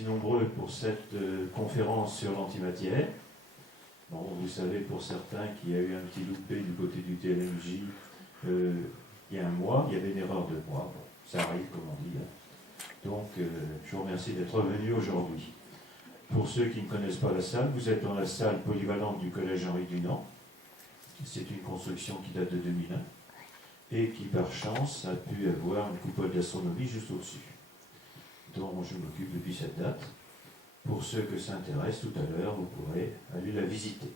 aussi nombreux pour cette conférence sur l'antimatière. Bon, vous savez pour certains qu'il y a eu un petit loupé du côté du TLMJ il y a un mois, il y avait une erreur de mois. Bon, ça arrive, comme on dit. Donc, je vous remercie d'être venu aujourd'hui. Pour ceux qui ne connaissent pas la salle, vous êtes dans la salle polyvalente du Collège Henri Dunant. C'est une construction qui date de 2001 et qui, par chance, a pu avoir une coupole d'astronomie juste au-dessus, dont je m'occupe depuis cette date. Pour ceux que ça intéresse, tout à l'heure, vous pourrez aller la visiter.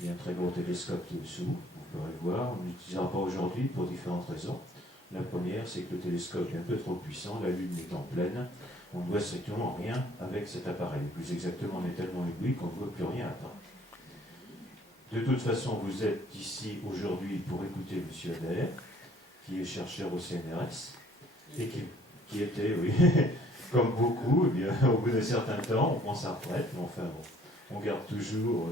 Il y a un très gros télescope dessous, vous pourrez voir. On ne l'utilisera pas aujourd'hui pour différentes raisons. La première, c'est que le télescope est un peu trop puissant, la Lune étant pleine, on ne voit strictement rien avec cet appareil. Plus exactement, on est tellement ébloui qu'on ne voit plus rien après. De toute façon, vous êtes ici aujourd'hui pour écouter M. Adair, qui est chercheur au CNRS, et qui était, oui, comme beaucoup, eh bien, au bout d'un certain temps, on prend sa retraite, mais enfin, on garde toujours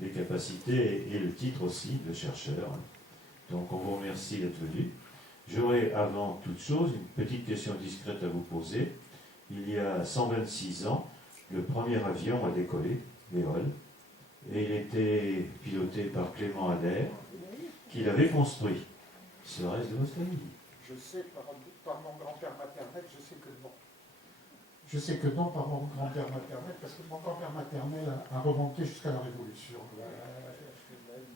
les capacités et le titre aussi de chercheur. Donc, on vous remercie d'être venu. J'aurais, avant toute chose, une petite question discrète à vous poser. Il y a 126 ans, le premier avion a décollé, l'Éole, et il était piloté par Clément Adair, qui l'avait construit. Serait-ce de votre famille? Je sais par mon grand-père maternel, je sais que non. Je sais que non par mon grand-père maternel, parce que mon grand-père maternel a remonté jusqu'à la Révolution, la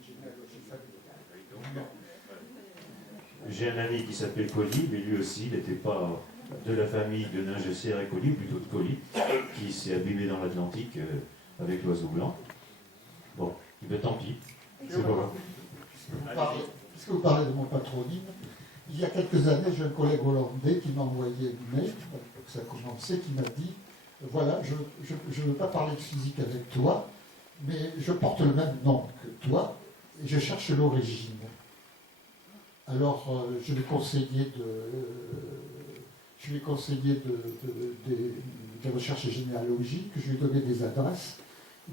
généalogie familiale. J'ai un ami qui s'appelle Colli, mais lui aussi, il n'était pas de la famille de Ningesser et Colli, plutôt de Colli, qui s'est abîmé dans l'Atlantique avec l'oiseau blanc. Bon, ben tant pis, c'est pas grave. Puisque vous parlez de mon patronyme, il y a quelques années, j'ai un collègue hollandais qui m'a envoyé une mail, que ça a commencé, qui m'a dit, voilà, je ne veux pas parler de physique avec toi, mais je porte le même nom que toi, et je cherche l'origine. Alors, je lui ai conseillé des recherches généalogiques, je lui ai donné des adresses.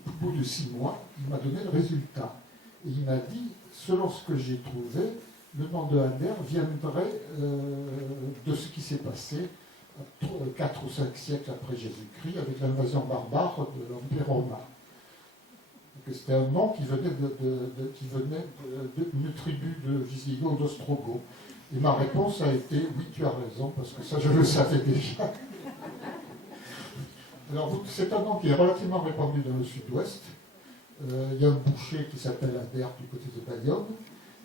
Au bout de 6 mois, il m'a donné le résultat. Et il m'a dit, selon ce que j'ai trouvé, le nom de Adair viendrait de ce qui s'est passé 4 ou 5 siècles après Jésus-Christ, avec l'invasion barbare de l'Empire romain. C'était un nom qui venait d'une tribu de Visigoths, d'Ostrogoths. Et ma réponse a été, oui, tu as raison, parce que ça, je le savais déjà. Alors, c'est un nom qui est relativement répandu dans le sud-ouest. Il y a un boucher qui s'appelle Adair du côté de Bayonne.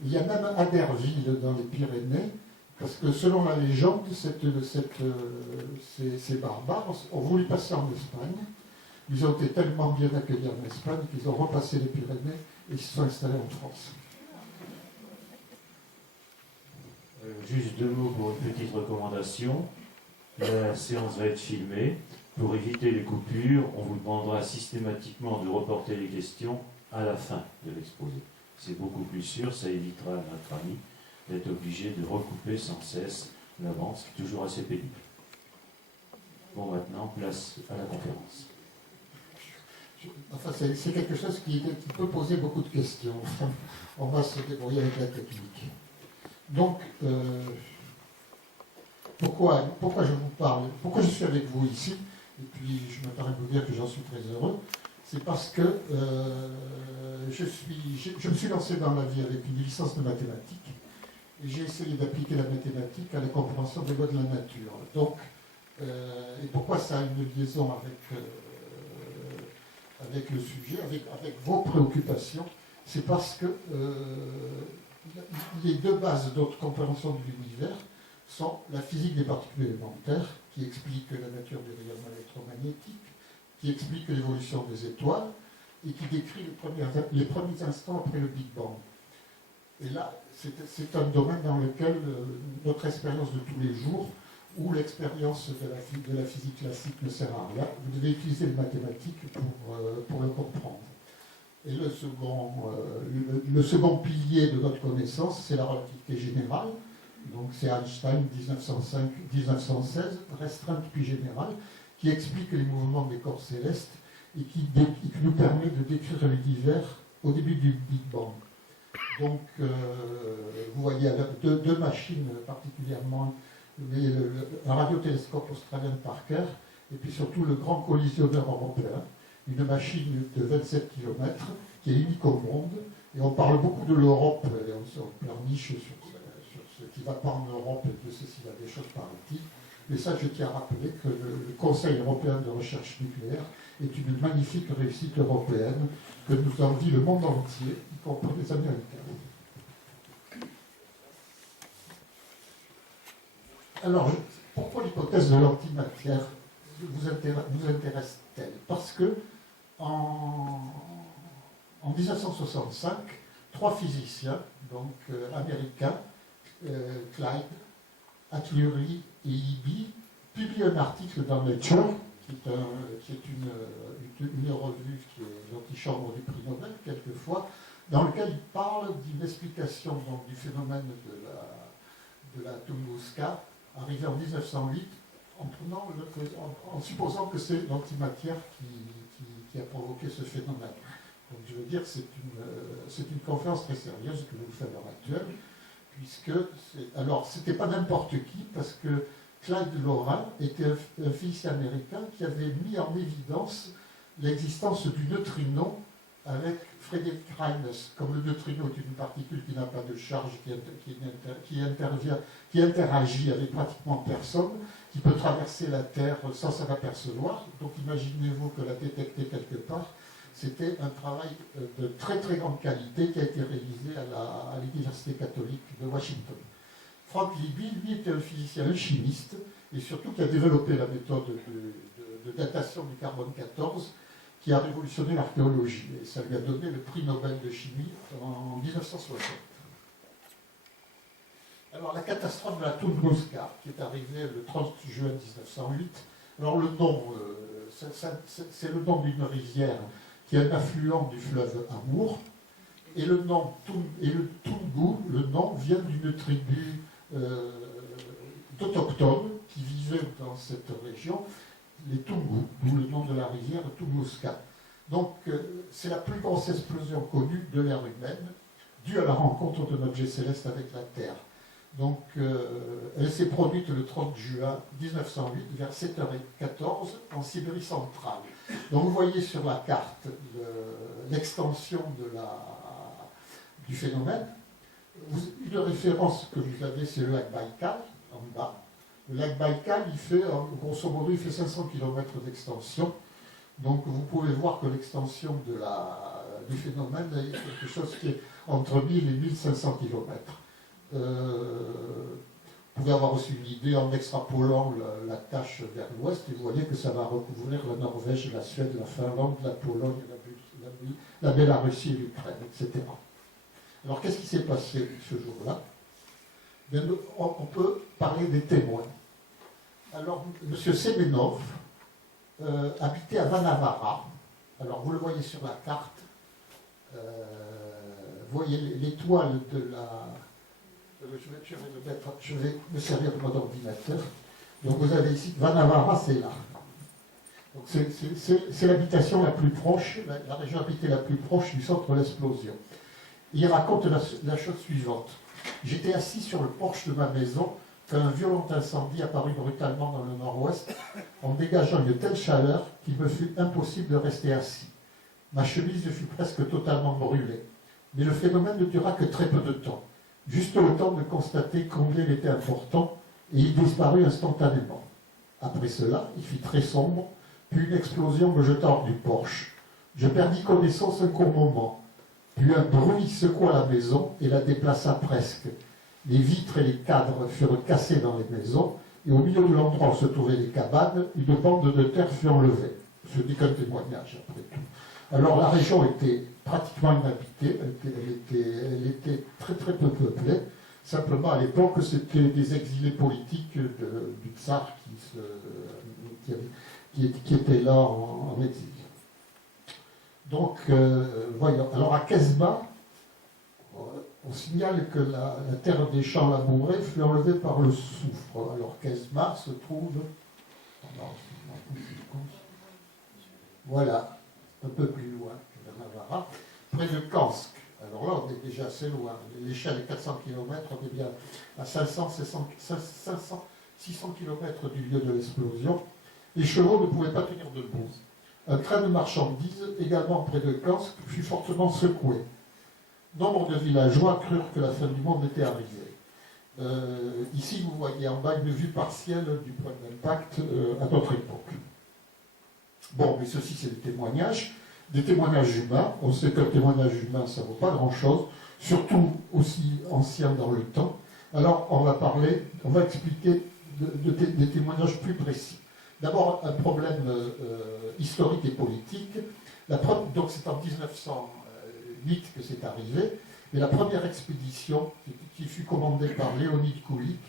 Il y a même Adairville dans les Pyrénées, parce que selon la légende, ces barbares ont voulu passer en Espagne. Ils ont été tellement bien accueillis en Espagne qu'ils ont repassé les Pyrénées et ils se sont installés en France. Juste 2 mots pour une petite recommandation. La séance va être filmée. Pour éviter les coupures, on vous demandera systématiquement de reporter les questions à la fin de l'exposé. C'est beaucoup plus sûr, ça évitera à notre ami d'être obligé de recouper sans cesse l'avance, qui est toujours assez pénible. Bon, maintenant, place à la conférence. Enfin, c'est quelque chose qui peut poser beaucoup de questions. Enfin, on va se débrouiller avec la technique. Donc, pourquoi je vous parle? Pourquoi je suis avec vous ici? Et puis, je me permets de vous dire que j'en suis très heureux. C'est parce que je me suis lancé dans la vie avec une licence de mathématiques. Et j'ai essayé d'appliquer la mathématique à la compréhension des lois de la nature. Donc, et pourquoi ça a une liaison avec le sujet, avec vos préoccupations? C'est parce que les 2 bases de notre compréhension de l'univers sont la physique des particules élémentaires, qui explique la nature du rayonnement électromagnétique, qui explique l'évolution des étoiles, et qui décrit les premiers instants après le Big Bang. Et là, c'est un domaine dans lequel notre expérience de tous les jours, ou l'expérience de la physique classique ne sert à rien. Vous devez utiliser les mathématiques pour le comprendre. Et le second pilier de notre connaissance, c'est la relativité générale. Donc c'est Einstein, 1916, restreinte puis générale, qui explique les mouvements des corps célestes et qui nous permet de décrire l'univers au début du Big Bang. Donc, vous voyez, avec 2 machines particulièrement, un radiotélescope australien de Parker et puis surtout le grand collisionneur européen, une machine de 27 km qui est unique au monde. Et on parle beaucoup de l'Europe, et on se perniche sur ce qui ne va pas en Europe et de ceci, il y a des choses paraît-il. Mais ça, je tiens à rappeler que le Conseil européen de recherche nucléaire est une magnifique réussite européenne que nous envie le monde entier, y compris les Américains. Alors, pourquoi l'hypothèse de l'antimatière vous intéresse-t-elle? Parce que en 1965, 3 physiciens, donc américains, Clyde, Atlury et Eby, publient un article dans Nature, qui est une revue qui est l'antichambre du prix Nobel, quelquefois, dans lequel ils parlent d'une explication donc, du phénomène de la Tunguska, arrivé en 1908, en supposant que c'est l'antimatière qui a provoqué ce phénomène. Donc je veux dire, c'est une conférence très sérieuse que vous faites à l'heure actuelle, puisque, alors c'était pas n'importe qui, parce que Clyde Lorin était un physicien américain qui avait mis en évidence l'existence du neutrino avec Frédéric Reines. Comme le neutrino est une particule qui n'a pas de charge, qui interagit avec pratiquement personne, qui peut traverser la Terre sans s'en apercevoir. Donc imaginez-vous que la détecter quelque part. C'était un travail de très très grande qualité qui a été réalisé à l'Université catholique de Washington. Frank Libby, lui, était un physicien, un chimiste, et surtout qui a développé la méthode de datation du carbone 14, qui a révolutionné l'archéologie. Et ça lui a donné le prix Nobel de chimie en 1960. Alors, la catastrophe de la Tunguska, qui est arrivée le 30 juin 1908, alors le nom, c'est le nom d'une rivière qui est un affluent du fleuve Amour, et le Tungu, le nom vient d'une tribu d'autochtones qui vivaient dans cette région, les Tungus, d'où le nom de la rivière Tunguska. Donc c'est la plus grosse explosion connue de l'ère humaine, due à la rencontre d'un objet céleste avec la Terre. Donc elle s'est produite le 30 juin 1908 vers 7h14 en Sibérie centrale. Donc vous voyez sur la carte l'extension du phénomène. Une référence que vous avez, c'est le lac Baïkal, en bas. Le lac Baïkal, grosso modo, il fait 500 km d'extension. Donc vous pouvez voir que l'extension du phénomène est quelque chose qui est entre 1000 et 1500 km. Vous pouvez avoir aussi une idée en extrapolant la tâche vers l'ouest, et vous voyez que ça va recouvrir la Norvège, la Suède, la Finlande, la Pologne, la Bélarussie et l'Ukraine, etc. Alors qu'est-ce qui s'est passé ce jour-là? On peut parler des témoins. Alors, M. Semenov habitait à Vanavara. Alors, vous le voyez sur la carte. Vous voyez l'étoile de la... Je vais me servir de mon ordinateur. Donc, vous avez ici, Vanavara, c'est là. Donc, c'est l'habitation la plus proche, la région habitée la plus proche du centre de l'explosion. Il raconte la chose suivante. J'étais assis sur le porche de ma maison quand un violent incendie apparut brutalement dans le nord-ouest en dégageant une telle chaleur qu'il me fut impossible de rester assis. Ma chemise fut presque totalement brûlée. Mais le phénomène ne dura que très peu de temps, juste le temps de constater combien il était important, et il disparut instantanément. Après cela, il fit très sombre, puis une explosion me jeta hors du porche. Je perdis connaissance un court moment. Puis un bruit secoua la maison et la déplaça presque. Les vitres et les cadres furent cassés dans les maisons, et au milieu de l'endroit où se trouvaient les cabanes, une bande de terre fut enlevée. Ce n'est qu'un témoignage, après tout. Alors la région était pratiquement inhabitée, elle était très très peu peuplée. Simplement, à l'époque, c'était des exilés politiques du tsar qui étaient là en exil. Donc, voyons. Alors, à Kesma, on signale que la terre des champs labourés fut enlevée par le soufre. Alors, Kesma se trouve... Voilà, un peu plus loin que Vanavara, près de Kansk. Alors là, on est déjà assez loin. L'échelle est 400 km, on est bien à 600 km du lieu de l'explosion. Les chevaux ne pouvaient pas tenir debout. Un train de marchandises, également près de Kansk, fut fortement secoué. Nombre de villageois crurent que la fin du monde était arrivée. Ici, vous voyez en bas une vue partielle du point d'impact à notre époque. Bon, mais ceci, c'est des témoignages humains. On sait qu'un témoignage humain, ça ne vaut pas grand-chose, surtout aussi ancien dans le temps. Alors, on va expliquer des témoignages plus précis. D'abord, un problème historique et politique. Donc, c'est en 1908 que c'est arrivé, mais la première expédition, qui fut commandée par Léonid Koulik,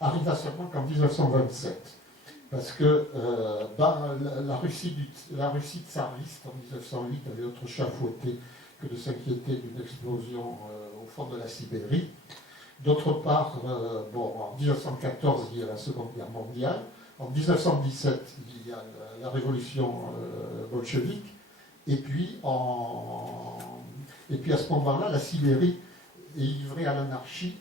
arriva seulement qu'en 1927. Parce que la Russie tsariste en 1908 avait autre chafouetté que de s'inquiéter d'une explosion au fond de la Sibérie. D'autre part, en 1914, il y a la Seconde Guerre mondiale. En 1917, il y a la révolution bolchevique. Et puis à ce moment-là, la Sibérie est livrée à l'anarchie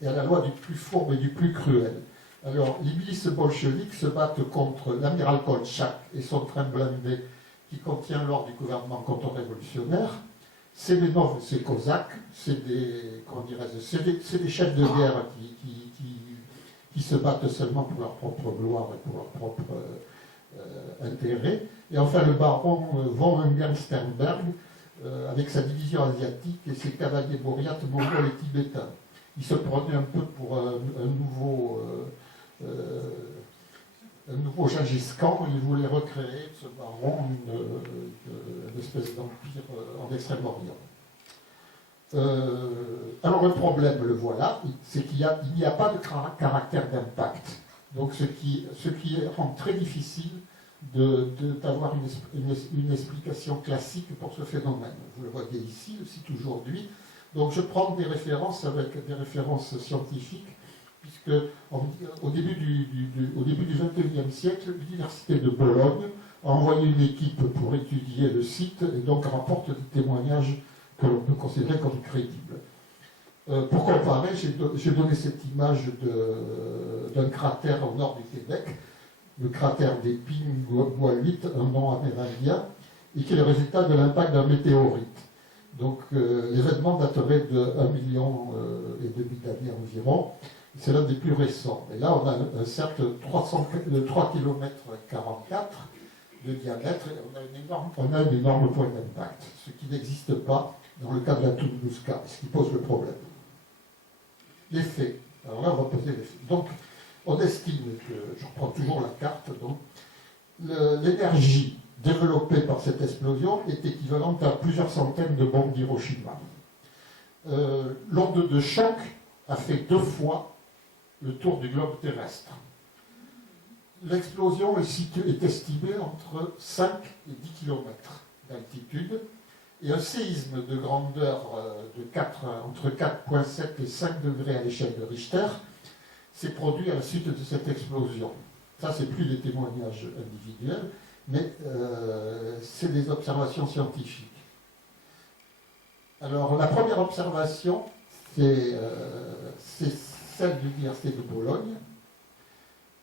et à la loi du plus fourbe et du plus cruel. Alors, les milices bolcheviques se battent contre l'amiral Koltchak et son train blindé qui contient l'ordre du gouvernement contre-révolutionnaire. Sémenov et ses cosaques, c'est des chefs de guerre qui se battent seulement pour leur propre gloire et pour leur propre intérêt. Et enfin, le baron von Engelsternberg, avec sa division asiatique et ses cavaliers bourriates mongols et tibétains. Il se prenait un peu pour un nouveau Gengis Khan. Il voulait recréer ce baron une espèce d'empire en Extrême-Orient. Alors le problème, le voilà, c'est qu'il n'y a pas de caractère d'impact. Donc ce qui rend très difficile d'avoir une explication classique pour ce phénomène. Vous le voyez ici, le site aujourd'hui. Donc je prends des références avec des références scientifiques, puisque au début du XXIe siècle, l'université de Bologne a envoyé une équipe pour étudier le site et donc rapporte des témoignages que l'on peut considérer comme crédibles. Pour comparer, j'ai donné cette image d'un cratère au nord du Québec, le cratère des Pingoualuit, un nom amérindien, et qui est le résultat de l'impact d'un météorite. Donc l'événement daterait de 1,5 million d'années environ. C'est l'un des plus récents. Et là, on a un cercle de 3 km 44 de diamètre, et on a un énorme point d'impact, ce qui n'existe pas dans le cas de la Tunguska, ce qui pose le problème. Les faits. Alors là, on va poser les faits. Donc, on estime que, je reprends toujours la carte, donc, l'énergie développée par cette explosion est équivalente à plusieurs centaines de bombes d'Hiroshima. L'onde de choc a fait 2 fois le tour du globe terrestre. L'explosion est estimée entre 5 et 10 km d'altitude, et un séisme de grandeur entre 4,7 et 5 degrés à l'échelle de Richter s'est produit à la suite de cette explosion. Ça, c'est plus des témoignages individuels, mais c'est des observations scientifiques. Alors, la première observation, c'est celle de l'Université de Bologne,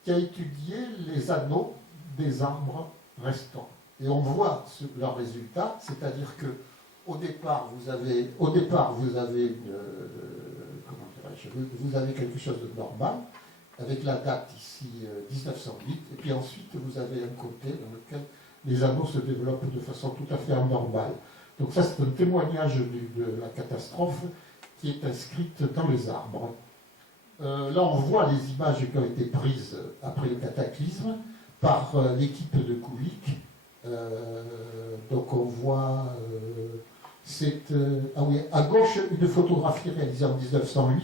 qui a étudié les anneaux des arbres restants. Et on voit leurs résultats, c'est-à-dire que au départ, vous avez quelque chose de normal, avec la date ici 1908, et puis ensuite vous avez un côté dans lequel les anneaux se développent de façon tout à fait anormale. Donc ça, c'est un témoignage de la catastrophe qui est inscrite dans les arbres. Là, on voit les images qui ont été prises après le cataclysme par l'équipe de Koulik. Donc on voit à gauche une photographie réalisée en 1908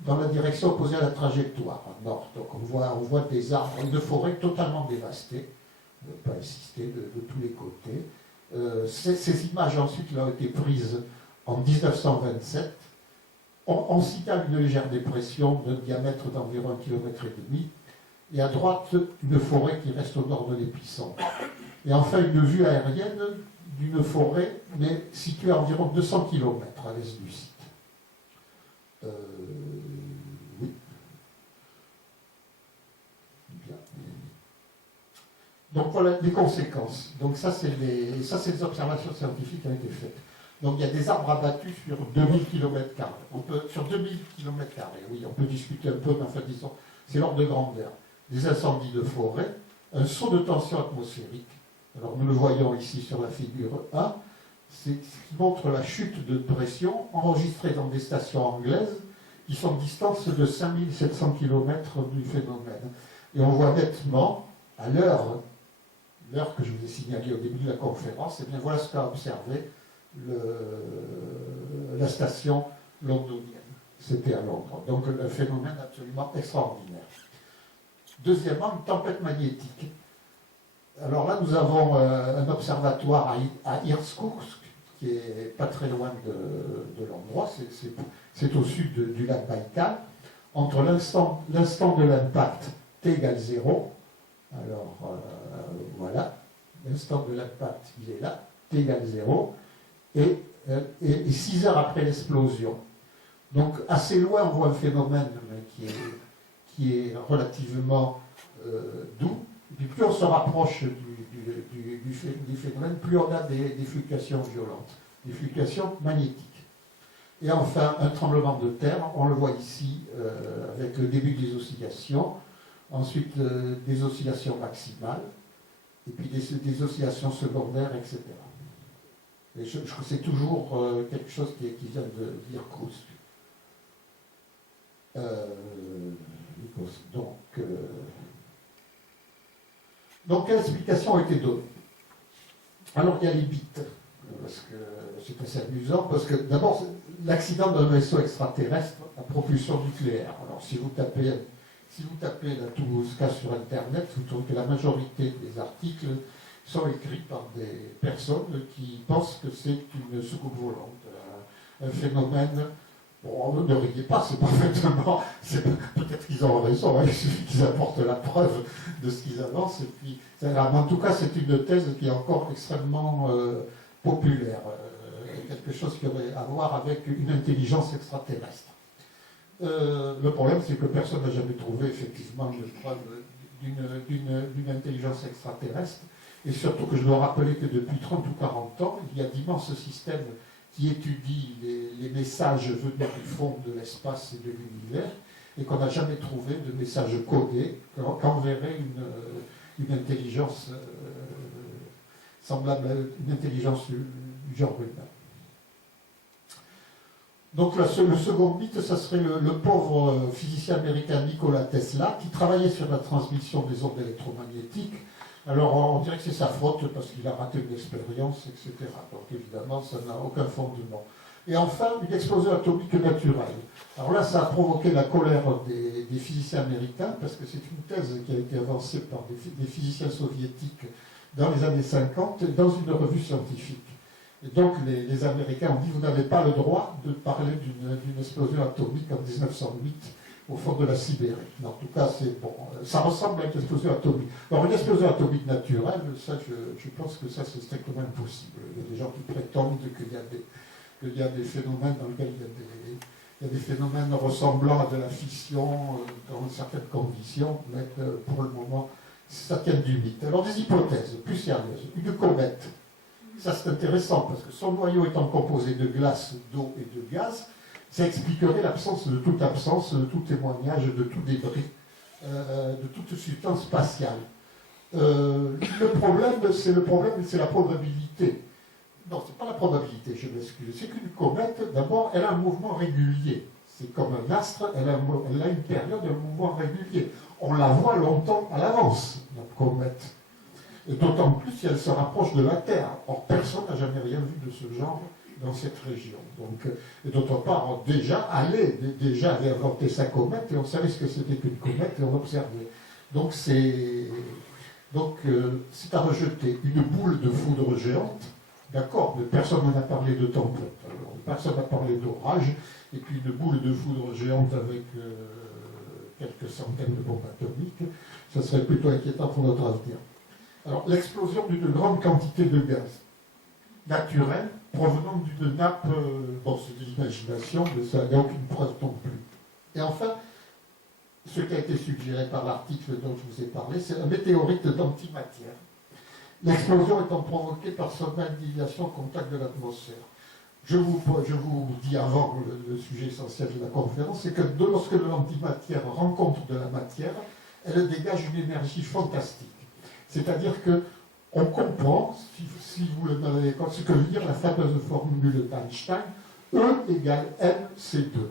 dans la direction opposée à la trajectoire, à nord. Donc on voit des arbres, une forêt totalement dévastée, ne pas insister, de tous les côtés. Ces images ensuite ont été prises en 1927. On signale une légère dépression d'un diamètre d'environ 1,5 km, et à droite, une forêt qui reste au nord de l'épicentre. Et enfin, une vue aérienne d'une forêt, mais située à environ 200 km à l'est du site. Oui. Bien. Donc voilà les conséquences. Donc ça, c'est des observations scientifiques qui ont été faites. Donc il y a des arbres abattus sur 2000 km². Sur 2000 km², oui, on peut discuter un peu, mais enfin disons, c'est l'ordre de grandeur. Des incendies de forêt, un saut de tension atmosphérique. Alors nous le voyons ici sur la figure A, c'est ce qui montre la chute de pression enregistrée dans des stations anglaises qui sont distance de 5700 km du phénomène. Et on voit nettement, à l'heure que je vous ai signalée au début de la conférence, et bien voilà ce qu'a observé la station londonienne. C'était à Londres. Donc un phénomène absolument extraordinaire. Deuxièmement, une tempête magnétique. Alors là, nous avons un observatoire à Irkoutsk, qui est pas très loin de l'endroit, c'est au sud du lac Baïkal, entre l'instant de l'impact t égale 0, alors voilà, l'instant de l'impact, il est là, t égale 0, et 6 heures après l'explosion. Donc assez loin, on voit un phénomène qui est relativement doux, et puis plus on se rapproche du phénomène, plus on a des fluctuations violentes, des fluctuations magnétiques. Et enfin, un tremblement de terre, on le voit ici avec le début des oscillations, ensuite des oscillations maximales, et puis des oscillations secondaires, etc. Et je crois que c'est toujours quelque chose qui vient d'Irkoutsk. Donc, quelle explication a été donnée? Alors, il y a les bits, parce que c'est assez amusant, parce que d'abord, l'accident d'un vaisseau extraterrestre à propulsion nucléaire. Alors, si vous tapez la Tunguska sur Internet, vous trouvez que la majorité des articles sont écrits par des personnes qui pensent que c'est une soucoupe volante, un phénomène. Bon, ne riez pas, c'est parfaitement. Peut-être qu'ils ont raison, hein, il suffit qu'ils apportent la preuve de ce qu'ils avancent. Et puis, en tout cas, c'est une thèse qui est encore extrêmement populaire, quelque chose qui aurait à voir avec une intelligence extraterrestre. Le problème, c'est que personne n'a jamais trouvé effectivement une preuve d'une intelligence extraterrestre. Et surtout que je dois rappeler que depuis 30 ou 40 ans, il y a d'immenses systèmes qui étudient les messages venus du fond de l'espace et de l'univers, et qu'on n'a jamais trouvé de message codé qu'enverrait une intelligence semblable à une intelligence du genre humain. Donc le second mythe, ça serait le pauvre physicien américain Nikola Tesla, qui travaillait sur la transmission des ondes électromagnétiques. Alors on dirait que c'est sa faute parce qu'il a raté une expérience, etc. Donc évidemment, ça n'a aucun fondement. Et enfin, une explosion atomique naturelle. Alors là, ça a provoqué la colère des physiciens américains, parce que c'est une thèse qui a été avancée par des physiciens soviétiques dans les années 50 dans une revue scientifique. Et donc les Américains ont dit, vous n'avez pas le droit de parler d'une explosion atomique en 1908 au fond de la Sibérie. En tout cas, ça ressemble à une explosion atomique. Alors, une explosion atomique naturelle, ça, je pense que ça, c'est strictement impossible. Il y a des gens qui prétendent qu'il y a des phénomènes dans lesquels il y a des phénomènes ressemblant à de la fission dans certaines conditions, mais pour le moment, ça tient du mythe. Alors, des hypothèses plus sérieuses. Une comète, ça c'est intéressant, parce que son noyau étant composé de glace, d'eau et de gaz, ça expliquerait l'absence de toute absence, de tout témoignage, de tout débris, de toute substance spatiale. Le problème, c'est la probabilité. Non, c'est pas la probabilité, je m'excuse. C'est qu'une comète, d'abord, elle a un mouvement régulier. C'est comme un astre, elle a une période de mouvement régulier. On la voit longtemps à l'avance, la comète. Et d'autant plus si elle se rapproche de la Terre. Or, personne n'a jamais rien vu de ce genre dans cette région. Donc, et d'autre part, on déjà avait inventé sa comète et on savait ce que c'était qu'une comète et on observait. Donc c'est à rejeter. Une boule de foudre géante, d'accord, mais personne n'en a parlé de tempête. Alors, personne n'a parlé d'orage, et puis une boule de foudre géante avec quelques centaines de bombes atomiques, ça serait plutôt inquiétant pour notre avenir. Alors, l'explosion d'une grande quantité de gaz naturel provenant d'une nappe, bon, c'est de l'imagination, mais ça n'y a aucune preuve non plus. Et enfin, ce qui a été suggéré par l'article dont je vous ai parlé, c'est un météorite d'antimatière. l'explosion étant provoquée par son individuation au contact de l'atmosphère. Je vous dis avant le sujet essentiel de la conférence, c'est que lorsque l'antimatière rencontre de la matière, elle dégage une énergie fantastique. C'est-à-dire qu'on comprend, si vous l'avez compris, ce que veut dire la fameuse formule d'Einstein, E égale mc2.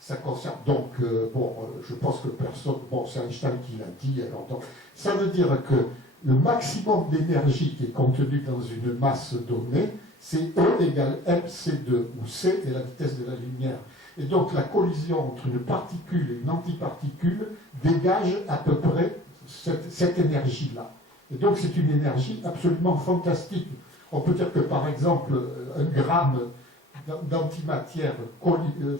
Ça concerne donc, je pense que personne, c'est Einstein qui l'a dit, alors donc, ça veut dire que le maximum d'énergie qui est contenu dans une masse donnée, c'est E égale mc2, où c est la vitesse de la lumière. Et donc la collision entre une particule et une antiparticule dégage à peu près cette énergie-là. Et donc c'est une énergie absolument fantastique. On peut dire que par exemple, un gramme d'antimatière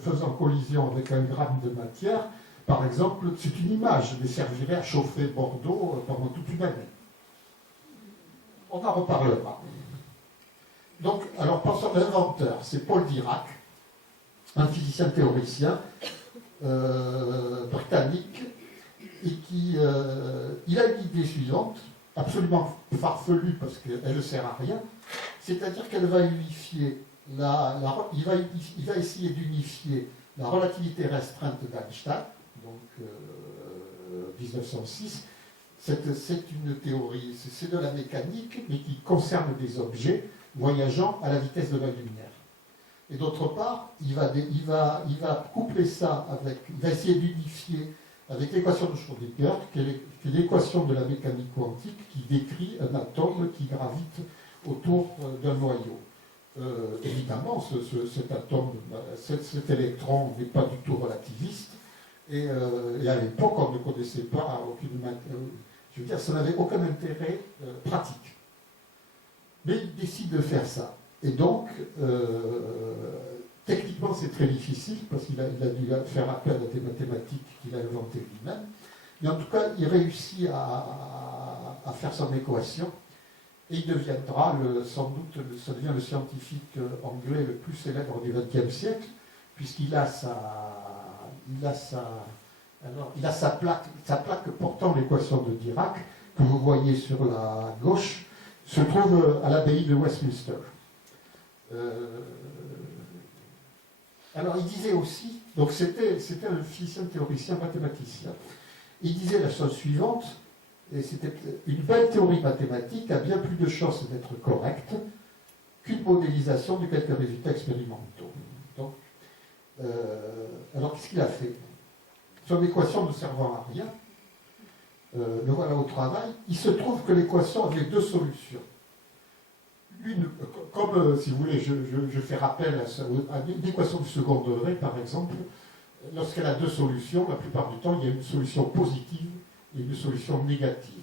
faisant collision avec un gramme de matière, par exemple, c'est une image, mais servirait à chauffer Bordeaux pendant toute une année. On en reparlera. Donc, alors pensons à l'inventeur, c'est Paul Dirac, un physicien théoricien britannique, et qui il a une idée suivante, absolument farfelue parce qu'elle ne sert à rien, c'est-à-dire qu'elle va unifier il va essayer d'unifier la relativité restreinte d'Einstein, donc 1906. C'est une théorie, c'est de la mécanique, mais qui concerne des objets voyageant à la vitesse de la lumière. Et d'autre part, il va coupler ça avec, il va essayer d'unifier avec l'équation de Schrödinger, qui est l'équation de la mécanique quantique, qui décrit un atome qui gravite autour d'un noyau. Évidemment, cet atome, cet électron n'est pas du tout relativiste, et à l'époque, on ne connaissait pas je veux dire, ça n'avait aucun intérêt pratique. Mais il décide de faire ça. Et donc, techniquement, c'est très difficile, parce qu'il a dû faire appel à des mathématiques qu'il a inventées lui-même. Mais en tout cas, il réussit à faire son équation. Et il deviendra, sans doute, ça devient le scientifique anglais le plus célèbre du XXe siècle, puisqu'il a sa plaque portant l'équation de Dirac, que vous voyez sur la gauche, se trouve à l'abbaye de Westminster. Alors il disait aussi, donc c'était un physicien théoricien mathématicien, il disait la chose suivante, et c'était une belle théorie mathématique a bien plus de chances d'être correcte qu'une modélisation de quelques résultats expérimentaux. Donc, alors qu'est-ce qu'il a fait? Son équation ne servant à rien, le voilà au travail, il se trouve que l'équation avait deux solutions. Une, comme si vous voulez, je fais rappel à une équation du second degré, par exemple, lorsqu'elle a deux solutions, la plupart du temps, il y a une solution positive et une solution négative.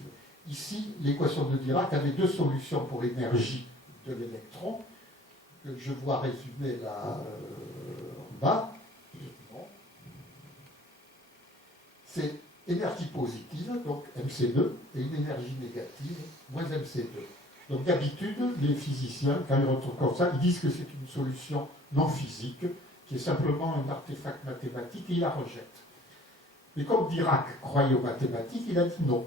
Ici, l'équation de Dirac avait deux solutions pour l'énergie de l'électron, que je vois résumer là en bas. C'est énergie positive, donc mc2, et une énergie négative, moins mc2. Donc d'habitude, les physiciens, quand ils retrouvent comme ça, ils disent que c'est une solution non physique, qui est simplement un artefact mathématique, et ils la rejettent. Mais comme Dirac croyait aux mathématiques, il a dit non.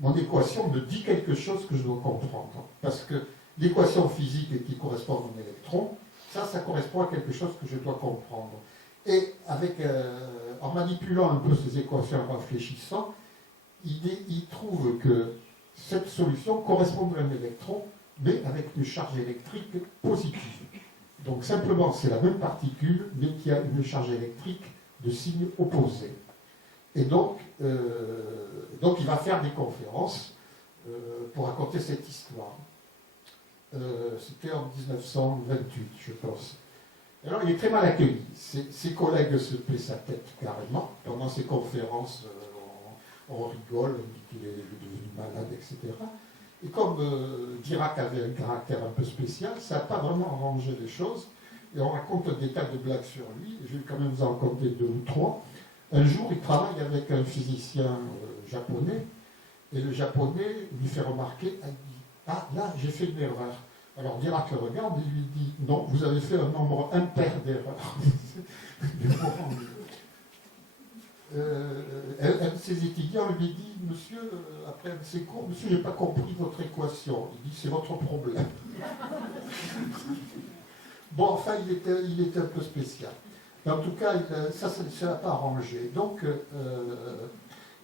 Mon équation me dit quelque chose que je dois comprendre. Parce que l'équation physique qui correspond à mon électron, ça correspond à quelque chose que je dois comprendre. Et en manipulant un peu ces équations en réfléchissant, il trouve que cette solution correspond à un électron, mais avec une charge électrique positive. Donc simplement, c'est la même particule, mais qui a une charge électrique de signe opposé. Et donc il va faire des conférences pour raconter cette histoire. C'était en 1928, je pense. Alors il est très mal accueilli. Ses collègues se paient sa tête carrément. Pendant ses conférences, on rigole, on dit qu'il est devenu malade, etc. Et comme Dirac avait un caractère un peu spécial, ça n'a pas vraiment arrangé les choses. Et on raconte des tas de blagues sur lui. Je vais quand même vous en raconter 2 ou 3. Un jour, il travaille avec un physicien japonais, et le japonais lui fait remarquer, il dit « Ah, là, j'ai fait une erreur ». Alors Dirac le regarde et lui dit « Non, vous avez fait un nombre impair d'erreurs ». Un de ses étudiants lui dit monsieur, après un de ses cours, monsieur, j'ai pas compris votre équation. Il dit, c'est votre problème. Bon, enfin, il était un peu spécial. Mais en tout cas, ça ne l'a pas arrangé. Et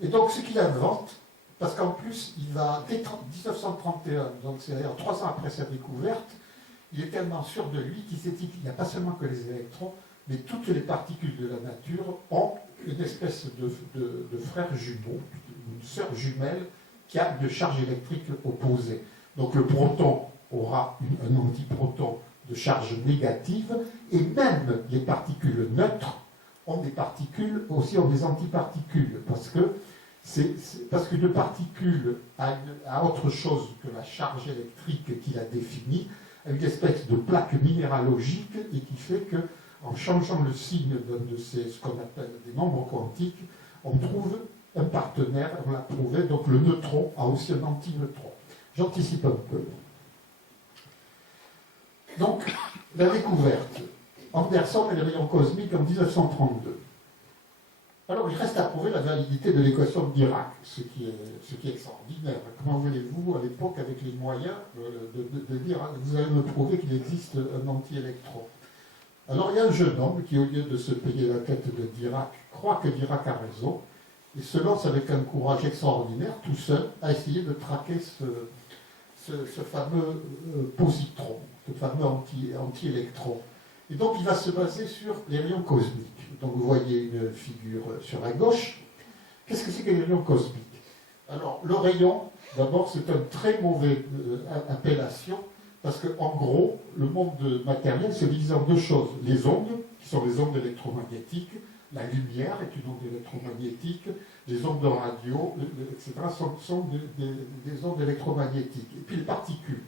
donc, ce qu'il invente, parce qu'en plus, il va, dès 1931, donc c'est-à-dire 3 ans après sa découverte, il est tellement sûr de lui qu'il s'est dit qu'il n'y a pas seulement que les électrons, mais toutes les particules de la nature ont une espèce de frère jumeau, une sœur jumelle, qui a une charge électrique opposée. Donc le proton aura un antiproton de charge négative, et même les particules neutres ont des antiparticules, parce qu'une particule a autre chose que la charge électrique qu'il a définie, une espèce de plaque minéralogique, et qui fait que en changeant le signe de ce qu'on appelle des nombres quantiques, on trouve un partenaire, on l'a prouvé, donc le neutron a aussi un antineutron. J'anticipe un peu. Donc, la découverte. Anderson et les rayons cosmiques en 1932. Alors, il reste à prouver la validité de l'équation de Dirac, ce qui est extraordinaire. Comment voulez-vous, à l'époque, avec les moyens, de dire, vous allez me prouver qu'il existe un anti-électron? Alors, il y a un jeune homme qui, au lieu de se payer la tête de Dirac, croit que Dirac a raison, et se lance avec un courage extraordinaire, tout seul, à essayer de traquer ce fameux positron, ce fameux anti-électron. Et donc, il va se baser sur les rayons cosmiques. Donc, vous voyez une figure sur la gauche. Qu'est-ce que c'est que les rayons cosmiques? Alors, le rayon, d'abord, c'est une très mauvaise appellation, parce qu'en gros, le monde matériel se divise en deux choses. Les ondes, qui sont les ondes électromagnétiques, la lumière est une onde électromagnétique, les ondes de radio, etc., sont des ondes électromagnétiques. Et puis les particules.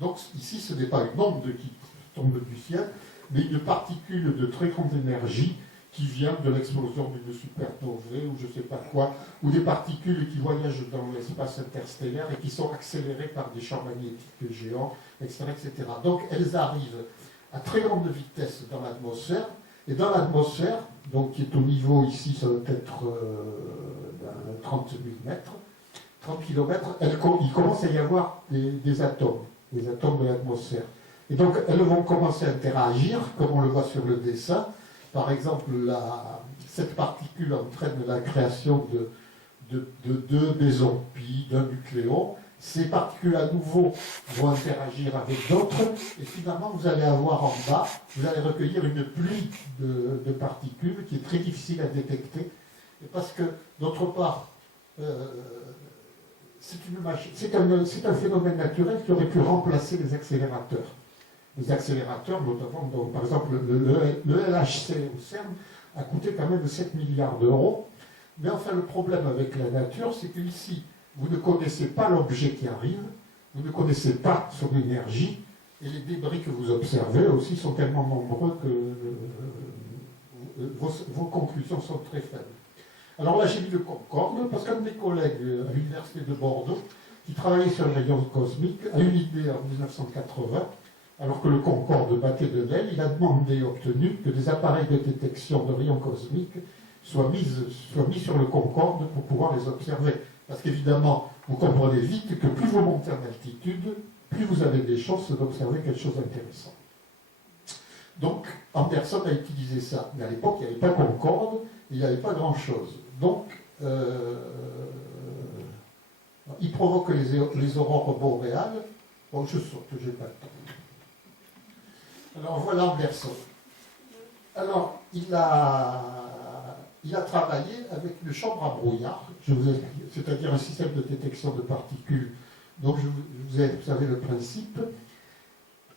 Donc ici, ce n'est pas une onde qui tombe du ciel, mais une particule de très grande énergie qui vient de l'explosion d'une supernovae ou je ne sais pas quoi, ou des particules qui voyagent dans l'espace interstellaire et qui sont accélérées par des champs magnétiques géants, etc., etc. Donc elles arrivent à très grande vitesse dans l'atmosphère, et dans l'atmosphère, donc qui est au niveau ici, ça doit être 30 000 mètres, 30 km, il commence à y avoir des atomes de l'atmosphère. Et donc elles vont commencer à interagir, comme on le voit sur le dessin. Par exemple, cette particule entraîne la création de deux bésons pi, d'un nucléon. Ces particules à nouveau vont interagir avec d'autres, et finalement vous allez avoir en bas, vous allez recueillir une pluie de particules qui est très difficile à détecter, et parce que d'autre part, c'est un phénomène naturel qui aurait pu remplacer les accélérateurs. Les accélérateurs, notamment, donc, par exemple, le LHC au CERN a coûté quand même 7 milliards d'euros. Mais enfin, le problème avec la nature, c'est qu'ici, vous ne connaissez pas l'objet qui arrive, vous ne connaissez pas son énergie, et les débris que vous observez aussi sont tellement nombreux que vos conclusions sont très faibles. Alors là, j'ai mis le Concorde, parce qu'un de mes collègues à l'Université de Bordeaux, qui travaillait sur les rayons cosmiques, a eu l'idée en 1980, alors que le Concorde battait de l'aile, il a demandé et obtenu que des appareils de détection de rayons cosmiques soient mis sur le Concorde pour pouvoir les observer. Parce qu'évidemment, vous comprenez vite que plus vous montez en altitude, plus vous avez des chances d'observer quelque chose d'intéressant. Donc, Anderson a utilisé ça. Mais à l'époque, il n'y avait pas Concorde, il n'y avait pas grand-chose. Donc, il provoque les aurores boréales. Bon, je saute, je n'ai pas le temps. Alors, voilà Anderson. Alors, il a travaillé avec une chambre à brouillard, c'est-à-dire un système de détection de particules. Donc, vous savez le principe.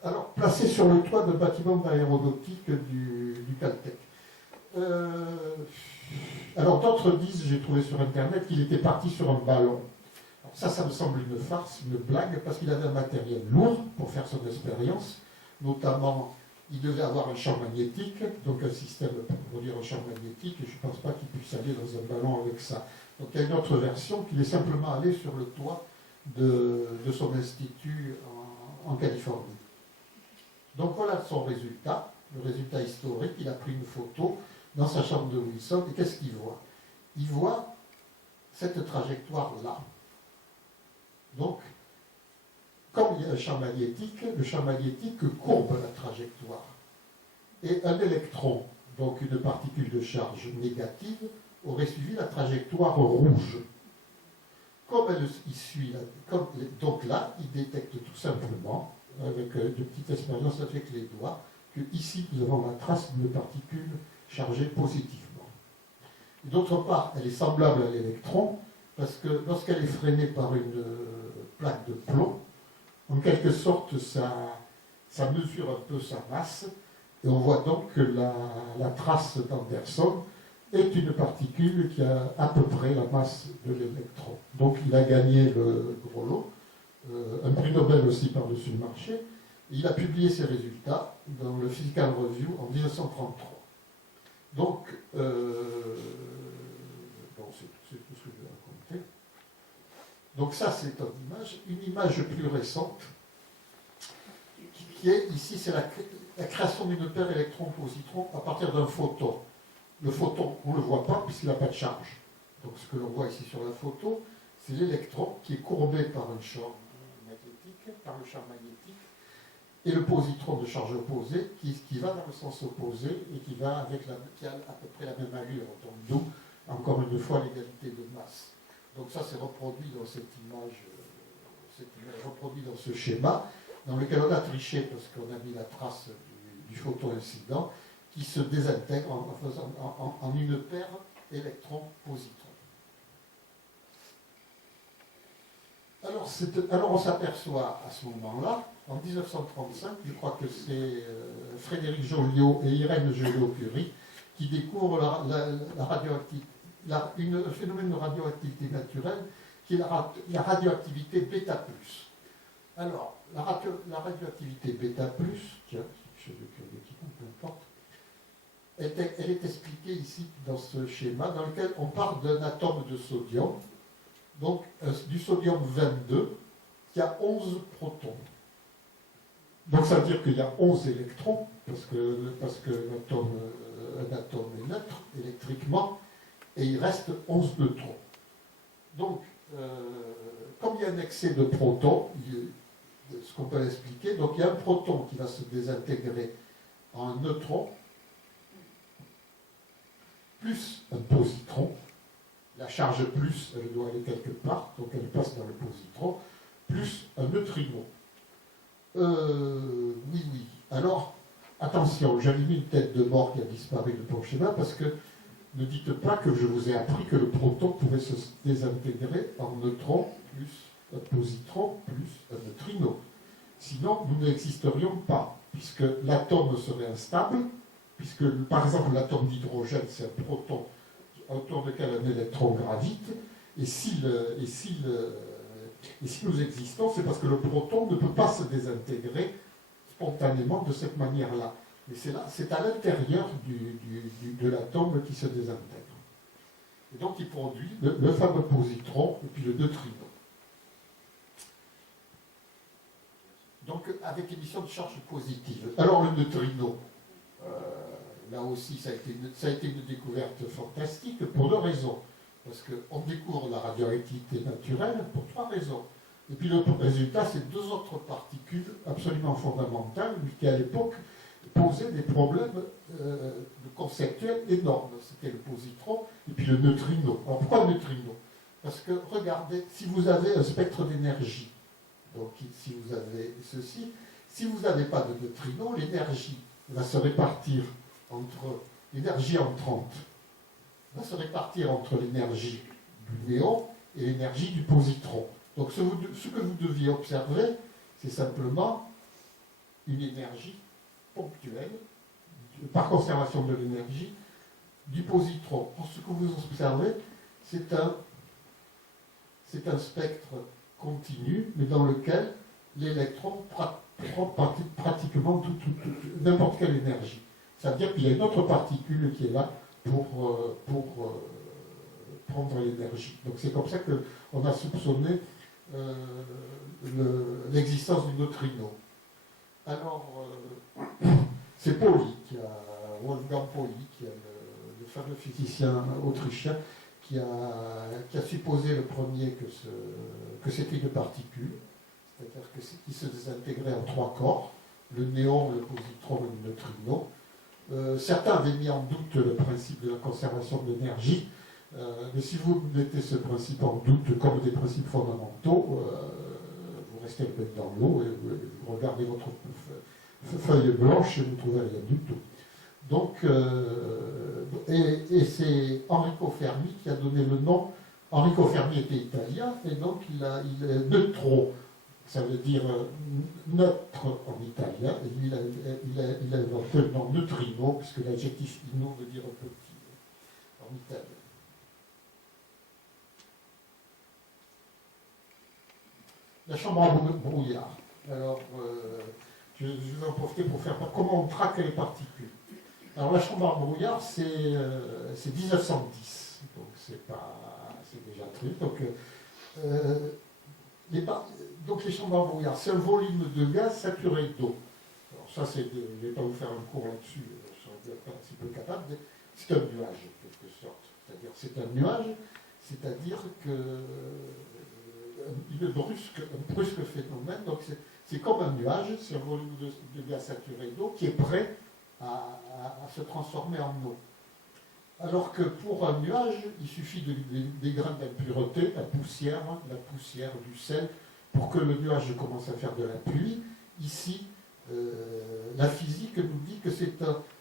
Alors, placé sur le toit d'un bâtiment d'aéronautique du Caltech. Alors, d'autres disent, j'ai trouvé sur Internet, qu'il était parti sur un ballon. Alors, ça me semble une farce, une blague, parce qu'il avait un matériel lourd pour faire son expérience. Notamment, il devait avoir un champ magnétique, donc un système pour produire un champ magnétique, et je ne pense pas qu'il puisse aller dans un ballon avec ça. Donc il y a une autre version qu'il est simplement allé sur le toit de son institut en Californie. Donc voilà son résultat, le résultat historique. Il a pris une photo dans sa chambre de Wilson, et qu'est-ce qu'il voit? Il voit cette trajectoire-là. Donc, comme il y a un champ magnétique, le champ magnétique courbe la trajectoire. Et un électron, donc une particule de charge négative, aurait suivi la trajectoire rouge. Comme il suit, donc là, il détecte tout simplement, avec de petites expériences avec les doigts, que ici nous avons la trace d'une particule chargée positivement. Et d'autre part, elle est semblable à l'électron, parce que lorsqu'elle est freinée par une plaque de plomb, en quelque sorte, ça mesure un peu sa masse, et on voit donc que la trace d'Anderson est une particule qui a à peu près la masse de l'électron. Donc il a gagné le gros lot, un prix Nobel aussi par-dessus le marché, et il a publié ses résultats dans le Physical Review en 1933. Donc, bon, c'est tout ce que je vais raconter. Donc ça, c'est une image. Une image plus récente, qui est ici, c'est la création d'une paire électron-positron à partir d'un photon. Le photon, on ne le voit pas puisqu'il n'a pas de charge. Donc ce que l'on voit ici sur la photo, c'est l'électron qui est courbé par un champ magnétique, par le champ magnétique, et le positron de charge opposée qui va dans le sens opposé et qui a à peu près la même allure. Donc d'où, encore une fois, l'égalité de masse. Donc ça, c'est reproduit dans cette image reproduit dans ce schéma, dans lequel on a triché parce qu'on a mis la trace du photon incident, qui se désintègre en une paire électron-positron. Alors on s'aperçoit à ce moment-là, en 1935, je crois que c'est Frédéric Joliot et Irène Joliot-Curie qui découvrent un phénomène de radioactivité naturelle qui est la radioactivité bêta+. Alors, la radioactivité bêta+, tiens, je vais peu importe, elle est expliquée ici dans ce schéma dans lequel on part d'un atome de sodium, donc du sodium 22, qui a 11 protons. Donc ça veut dire qu'il y a 11 électrons, parce que un atome est neutre électriquement, et il reste 11 neutrons. Donc, comme il y a un excès de protons, ce qu'on peut expliquer, donc il y a un proton qui va se désintégrer en un neutron, plus un positron. La charge plus, elle doit aller quelque part, donc elle passe dans le positron, plus un neutrino. Oui. Alors, attention, j'avais mis une tête de mort qui a disparu de mon schéma, parce que ne dites pas que je vous ai appris que le proton pouvait se désintégrer en neutron, plus un positron, plus un neutrino. Sinon, nous n'existerions pas, puisque l'atome serait instable, puisque, par exemple, l'atome d'hydrogène, c'est un proton autour duquel un électron gravite, et si nous existons, c'est parce que le proton ne peut pas se désintégrer spontanément de cette manière-là. Mais c'est à l'intérieur de l'atome qui se désintègre. Et donc il produit le fameux positron et puis le neutrino. Donc avec émission de charge positive. Alors le neutrino, là aussi ça a été une découverte fantastique pour 2 raisons. Parce qu'on découvre la radioactivité naturelle pour 3 raisons. Et puis le résultat, c'est 2 autres particules absolument fondamentales, qui à l'époque posaient des problèmes conceptuels énormes. C'était le positron et puis le neutrino. Alors pourquoi le neutrino? Parce que regardez, si vous avez un spectre d'énergie, donc si vous avez ceci, si vous n'avez pas de neutrino, l'énergie va se répartir entre l'énergie entrante, va se répartir entre l'énergie du néon et l'énergie du positron. Donc ce que vous deviez observer, c'est simplement une énergie ponctuelle, par conservation de l'énergie, du positron. Or, ce que vous observez, c'est un spectre continu, mais dans lequel l'électron prend pratiquement n'importe quelle énergie. Ça veut dire qu'il y a une autre particule qui est là pour prendre l'énergie. Donc c'est comme ça qu'on a soupçonné l'existence du neutrino. Alors, c'est Pauli, Wolfgang Pauli, qui est le fameux physicien autrichien, qui a supposé le premier que c'était une particule, c'est-à-dire qu'il se désintégrait en 3 corps, le néon, le positron et le neutrino. Certains avaient mis en doute le principe de la conservation de l'énergie, mais si vous mettez ce principe en doute comme des principes fondamentaux, vous restez le bec dans l'eau et vous regardez votre feuille blanche et vous ne trouvez rien du tout. Donc, et c'est Enrico Fermi qui a donné le nom. Enrico Fermi était italien et donc il est neutro, ça veut dire neutre en italien, et lui il a inventé le nom neutrino, puisque l'adjectif ino veut dire petit en italien. La chambre à brouillard. Alors, je vais en profiter pour faire comment on traque les particules. Alors la chambre à brouillard, c'est 1910, donc c'est déjà très. Donc les chambres à brouillard, c'est un volume de gaz saturé d'eau. Alors ça, je ne vais pas vous faire un cours là-dessus, je serais pas un petit peu capable. C'est un nuage, en quelque sorte. C'est-à-dire, c'est un nuage, c'est-à-dire que un brusque phénomène. Donc c'est comme un nuage, c'est un volume de gaz saturé d'eau qui est prêt à se transformer en eau. Alors que pour un nuage, il suffit des grains d'impureté, la poussière, du sel, pour que le nuage commence à faire de la pluie. Ici, la physique nous dit que c'est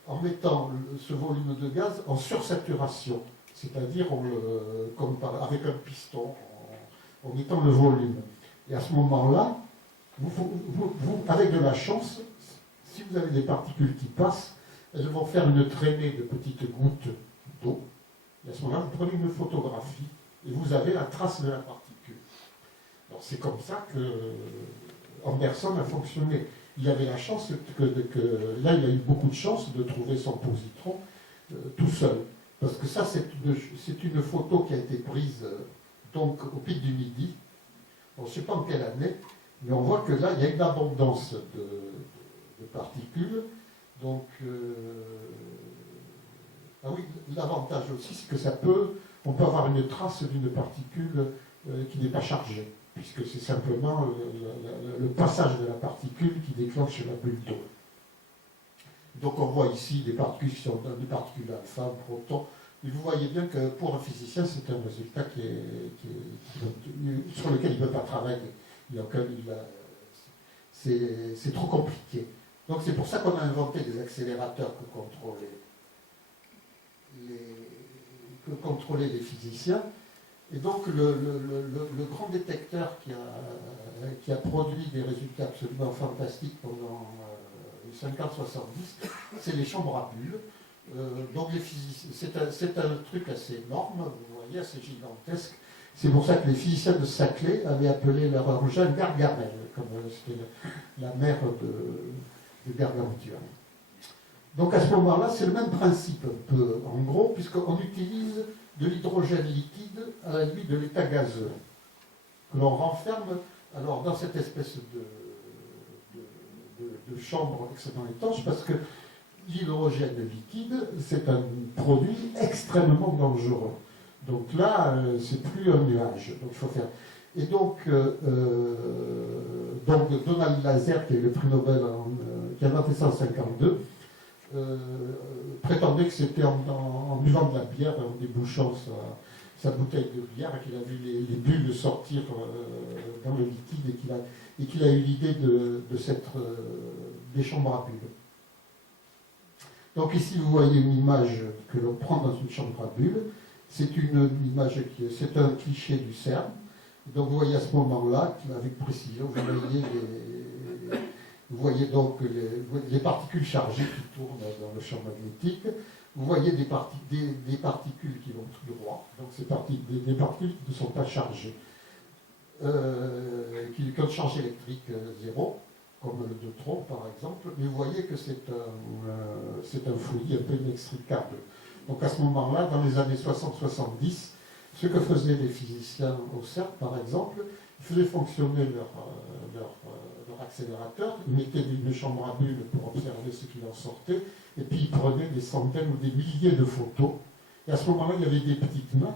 en mettant ce volume de gaz en sursaturation, c'est-à-dire avec un piston, en mettant le volume. Et à ce moment-là, vous, avec de la chance, si vous avez des particules qui passent, elles vont faire une traînée de petites gouttes d'eau. Et à ce moment-là, vous prenez une photographie et vous avez la trace de la particule. Alors c'est comme ça que Anderson a fonctionné. Il avait la chance là, il a eu beaucoup de chance de trouver son positron tout seul. Parce que ça, c'est une photo qui a été prise donc au pic du Midi. On ne sait pas en quelle année, mais on voit que là, il y a une abondance de particules. Donc, ah oui, l'avantage aussi, c'est que on peut avoir une trace d'une particule qui n'est pas chargée, puisque c'est simplement le passage de la particule qui déclenche la bulle d'eau. Donc on voit ici des particules qui sont des particules alpha, protons. Et vous voyez bien que pour un physicien, c'est un résultat sur lequel il ne peut pas travailler. C'est trop compliqué. Donc c'est pour ça qu'on a inventé des accélérateurs que contrôlaient les physiciens. Et donc le grand détecteur qui a produit des résultats absolument fantastiques pendant les 50-70, c'est les chambres à bulles. Donc les physiciens, c'est un truc assez énorme, vous voyez, assez gigantesque. C'est pour ça que les physiciens de Saclay avaient appelé leur engin Gargamel, comme c'était la mère de Gargantua. Donc à ce moment-là, c'est le même principe un peu, en gros, puisqu'on utilise de l'hydrogène liquide à la limite de l'état gazeux, que l'on renferme alors dans cette espèce de chambre extrêmement étanche, parce que l'hydrogène liquide, c'est un produit extrêmement dangereux. Donc là, c'est plus un nuage. Donc il faut faire. Et donc Donald Laser, qui est le prix Nobel qui a inventé ça en 1952, prétendait que c'était en buvant de la bière, en débouchant sa bouteille de bière, et qu'il a vu les bulles sortir dans le liquide et qu'il a eu l'idée des chambres à bulles. Donc ici, vous voyez une image que l'on prend dans une chambre à bulles. C'est une image c'est un cliché du CERN. Donc vous voyez à ce moment-là, avec précision, vous voyez donc les particules chargées qui tournent dans le champ magnétique. Vous voyez des particules qui vont tout droit. Donc des particules qui ne sont pas chargées, qui ont charge électrique zéro, comme le deutéron par exemple. Mais vous voyez que c'est un fouillis un peu inextricable. Donc à ce moment-là, dans les années 60-70, ce que faisaient les physiciens au CERN, par exemple, ils faisaient fonctionner leur accélérateur, ils mettaient une chambre à bulles pour observer ce qu'il en sortait, et puis ils prenaient des centaines ou des milliers de photos. Et à ce moment-là, il y avait des petites mains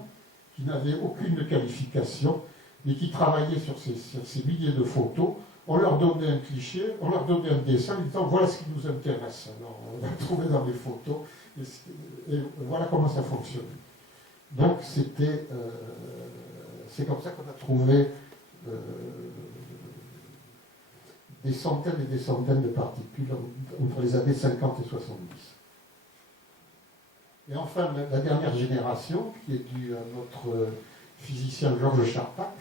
qui n'avaient aucune qualification, mais qui travaillaient sur ces milliers de photos. On leur donnait un cliché, on leur donnait un dessin, en disant voilà ce qui nous intéresse. Alors, on va trouver dans les photos, et voilà comment ça fonctionnait. Donc, c'est comme ça qu'on a trouvé des centaines et des centaines de particules entre les années 50 et 70. Et enfin, la dernière génération, qui est due à notre physicien Georges Charpak,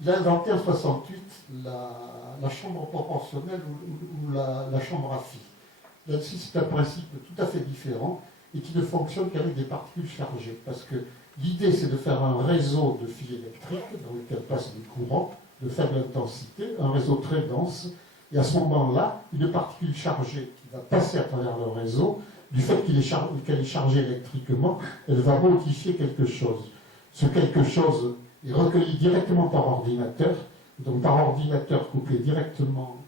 il a inventé en 68 la chambre proportionnelle ou la chambre à phi. Là-dessus, c'est un principe tout à fait différent et qui ne fonctionne qu'avec des particules chargées. Parce que l'idée, c'est de faire un réseau de fils électriques dans lequel passent des courants de faible intensité, un réseau très dense, et à ce moment-là, une particule chargée qui va passer à travers le réseau, du fait qu'elle est chargée électriquement, elle va modifier quelque chose. Ce quelque chose est recueilli directement par ordinateur, donc par ordinateur couplé directement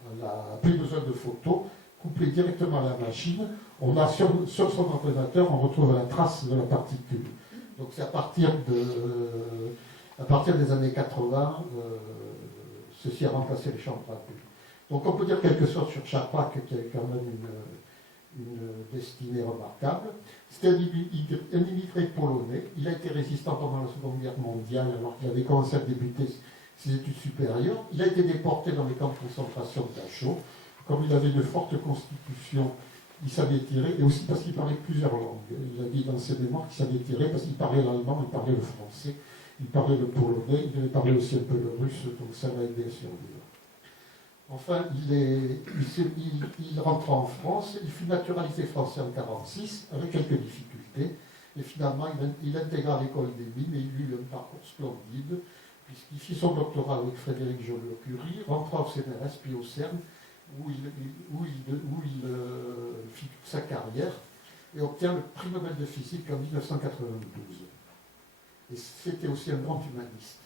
plus besoin de photos, couplé directement à la machine, on a sur son ordinateur, on retrouve la trace de la particule. Donc c'est à partir des années 80, ceci a remplacé les chambres à bulles. Donc on peut dire quelque chose sur Charpak qui a quand même une destinée remarquable. C'était un immigré polonais. Il a été résistant pendant la Seconde Guerre mondiale alors qu'il avait commencé à débuter ses études supérieures. Il a été déporté dans les camps de concentration de Dachau. Comme il avait une forte constitution, il savait tirer, et aussi parce qu'il parlait plusieurs langues. Il a dit dans ses mémoires qu'il savait tirer parce qu'il parlait l'allemand, il parlait le français, il parlait le polonais, il parlait aussi un peu le russe, donc ça l'a aidé à survivre. Enfin, il rentre en France, il fut naturalisé français en 1946, avec quelques difficultés, et finalement il intégra l'école des mines et il eut un parcours splendide, puisqu'il fit son doctorat avec Frédéric Joliot-Curie, rentra au CNRS puis au CERN, où il fit toute sa carrière, et obtient le prix Nobel de physique en 1992. Et c'était aussi un grand humaniste.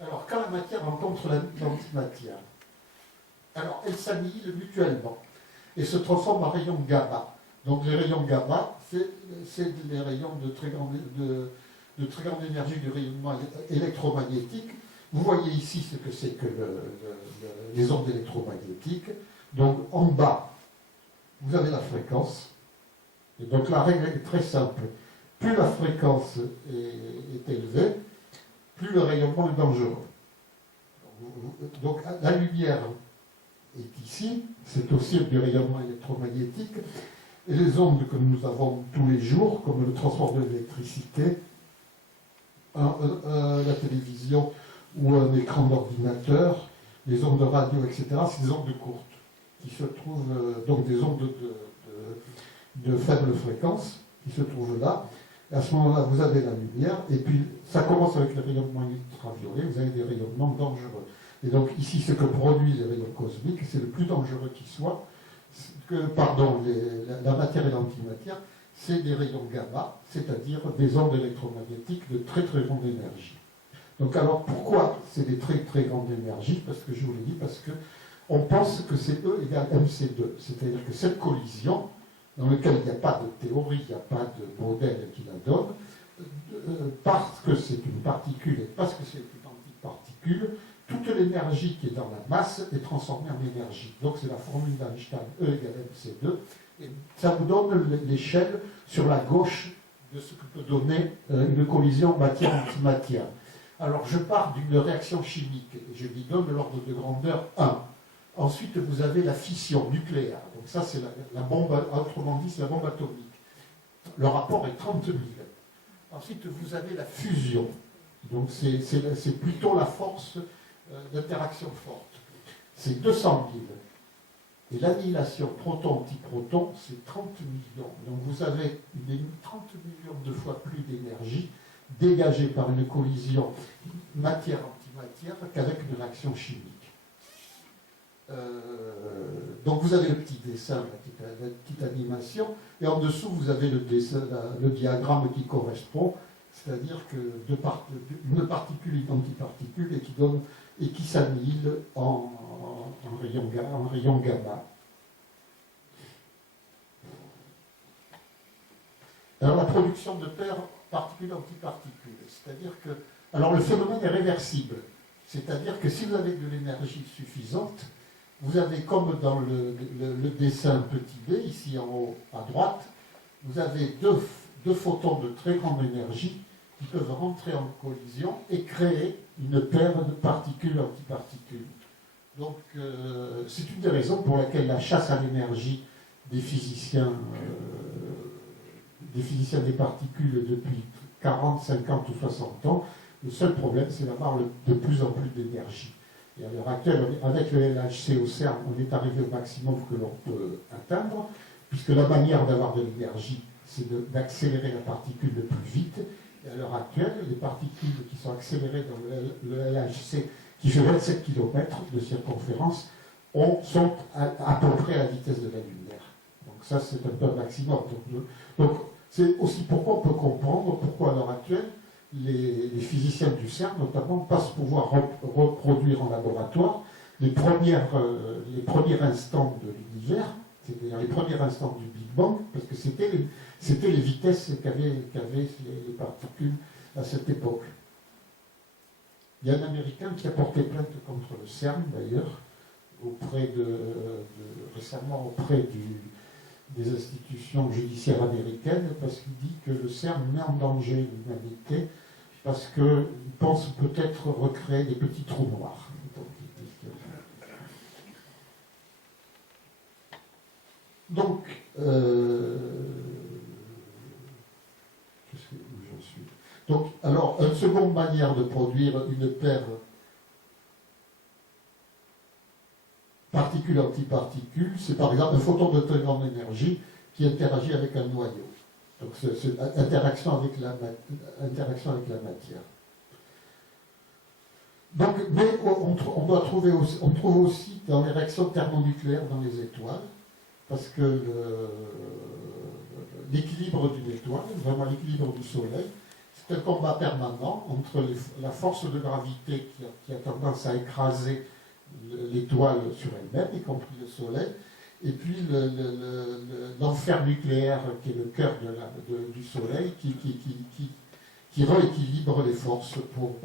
Alors, quand la matière rencontre l'antimatière, alors elle s'annihile mutuellement et se transforme en rayons gamma. Donc les rayons gamma, c'est les rayons de très grande énergie du rayonnement électromagnétique. Vous voyez ici ce que c'est que les ondes électromagnétiques. Donc en bas, vous avez la fréquence. Et donc la règle est très simple. Plus la fréquence est élevée, plus le rayonnement est dangereux. Donc la lumière est ici, c'est aussi du rayonnement électromagnétique, et les ondes que nous avons tous les jours, comme le transport de l'électricité, la télévision ou un écran d'ordinateur, les ondes de radio, etc., c'est des ondes courtes, qui se trouvent, donc des ondes de faible fréquence, qui se trouvent là. À ce moment-là, vous avez la lumière, et puis ça commence avec le rayonnement ultraviolet, vous avez des rayonnements dangereux. Et donc ici, ce que produisent les rayons cosmiques, c'est le plus dangereux qui soit, la matière et l'antimatière, c'est des rayons gamma, c'est-à-dire des ondes électromagnétiques de très très grande énergie. Donc alors pourquoi c'est des très très grandes énergies? Parce que je vous l'ai dit, parce qu'on pense que c'est E égale mc2, c'est-à-dire que cette collision, dans lequel il n'y a pas de théorie, il n'y a pas de modèle qui la donne, parce que c'est une particule et parce que c'est une antiparticule, toute l'énergie qui est dans la masse est transformée en énergie. Donc c'est la formule d'Einstein, E égale mc2, et ça vous donne l'échelle sur la gauche de ce que peut donner une collision matière-antimatière. Alors je pars d'une réaction chimique, et je lui donne l'ordre de grandeur 1. Ensuite, vous avez la fission nucléaire. Donc ça, c'est la bombe, autrement dit, c'est la bombe atomique. Le rapport est 30 000. Ensuite, vous avez la fusion. Donc c'est plutôt la force d'interaction forte. C'est 200 000. Et l'annihilation proton-antiproton, c'est 30 millions. Donc vous avez 30 millions de fois plus d'énergie dégagée par une collision matière-antimatière qu'avec une réaction chimique. Donc vous avez le petit dessin, la petite animation, et en dessous vous avez le diagramme qui correspond, c'est-à-dire que une particule est antiparticule et qui s'annihile en rayon gamma. Alors la production de paires particules-antiparticules, c'est-à-dire que... Alors le phénomène est réversible, c'est-à-dire que si vous avez de l'énergie suffisante, vous avez comme dans le dessin petit b, ici en haut à droite, vous avez deux photons de très grande énergie qui peuvent rentrer en collision et créer une paire de particules-antiparticules. Donc c'est une des raisons pour laquelle la chasse à l'énergie des physiciens des particules depuis 40, 50 ou 60 ans, le seul problème c'est d'avoir de plus en plus d'énergie. Et à l'heure actuelle, avec le LHC au CERN, on est arrivé au maximum que l'on peut atteindre, puisque la manière d'avoir de l'énergie, c'est d'accélérer la particule le plus vite. Et à l'heure actuelle, les particules qui sont accélérées dans le LHC, qui fait 27 km de circonférence, sont à peu près à la vitesse de la lumière. Donc ça, c'est un peu un maximum. Donc c'est aussi pourquoi on peut comprendre pourquoi à l'heure actuelle, les physiciens du CERN, notamment, pensent pouvoir reproduire en laboratoire les premiers instants de l'univers, c'est-à-dire les premiers instants du Big Bang, parce que c'était les vitesses qu'avaient les particules à cette époque. Il y a un Américain qui a porté plainte contre le CERN, d'ailleurs, récemment auprès des institutions judiciaires américaines, parce qu'il dit que le CERN met en danger l'humanité, parce qu'il pense peut-être recréer des petits trous noirs. Donc, où j'en suis ? Donc, alors, une seconde manière de produire une paire particule-antiparticule, c'est par exemple un photon de très grande énergie qui interagit avec un noyau. Donc, c'est interaction avec la matière. Donc, mais on trouve aussi dans les réactions thermonucléaires dans les étoiles, parce que l'équilibre d'une étoile, vraiment l'équilibre du Soleil, c'est un combat permanent entre la force de gravité qui a tendance à écraser l'étoile sur elle-même, y compris le Soleil, et puis l'enfer nucléaire qui est le cœur du Soleil, qui rééquilibre les forces pour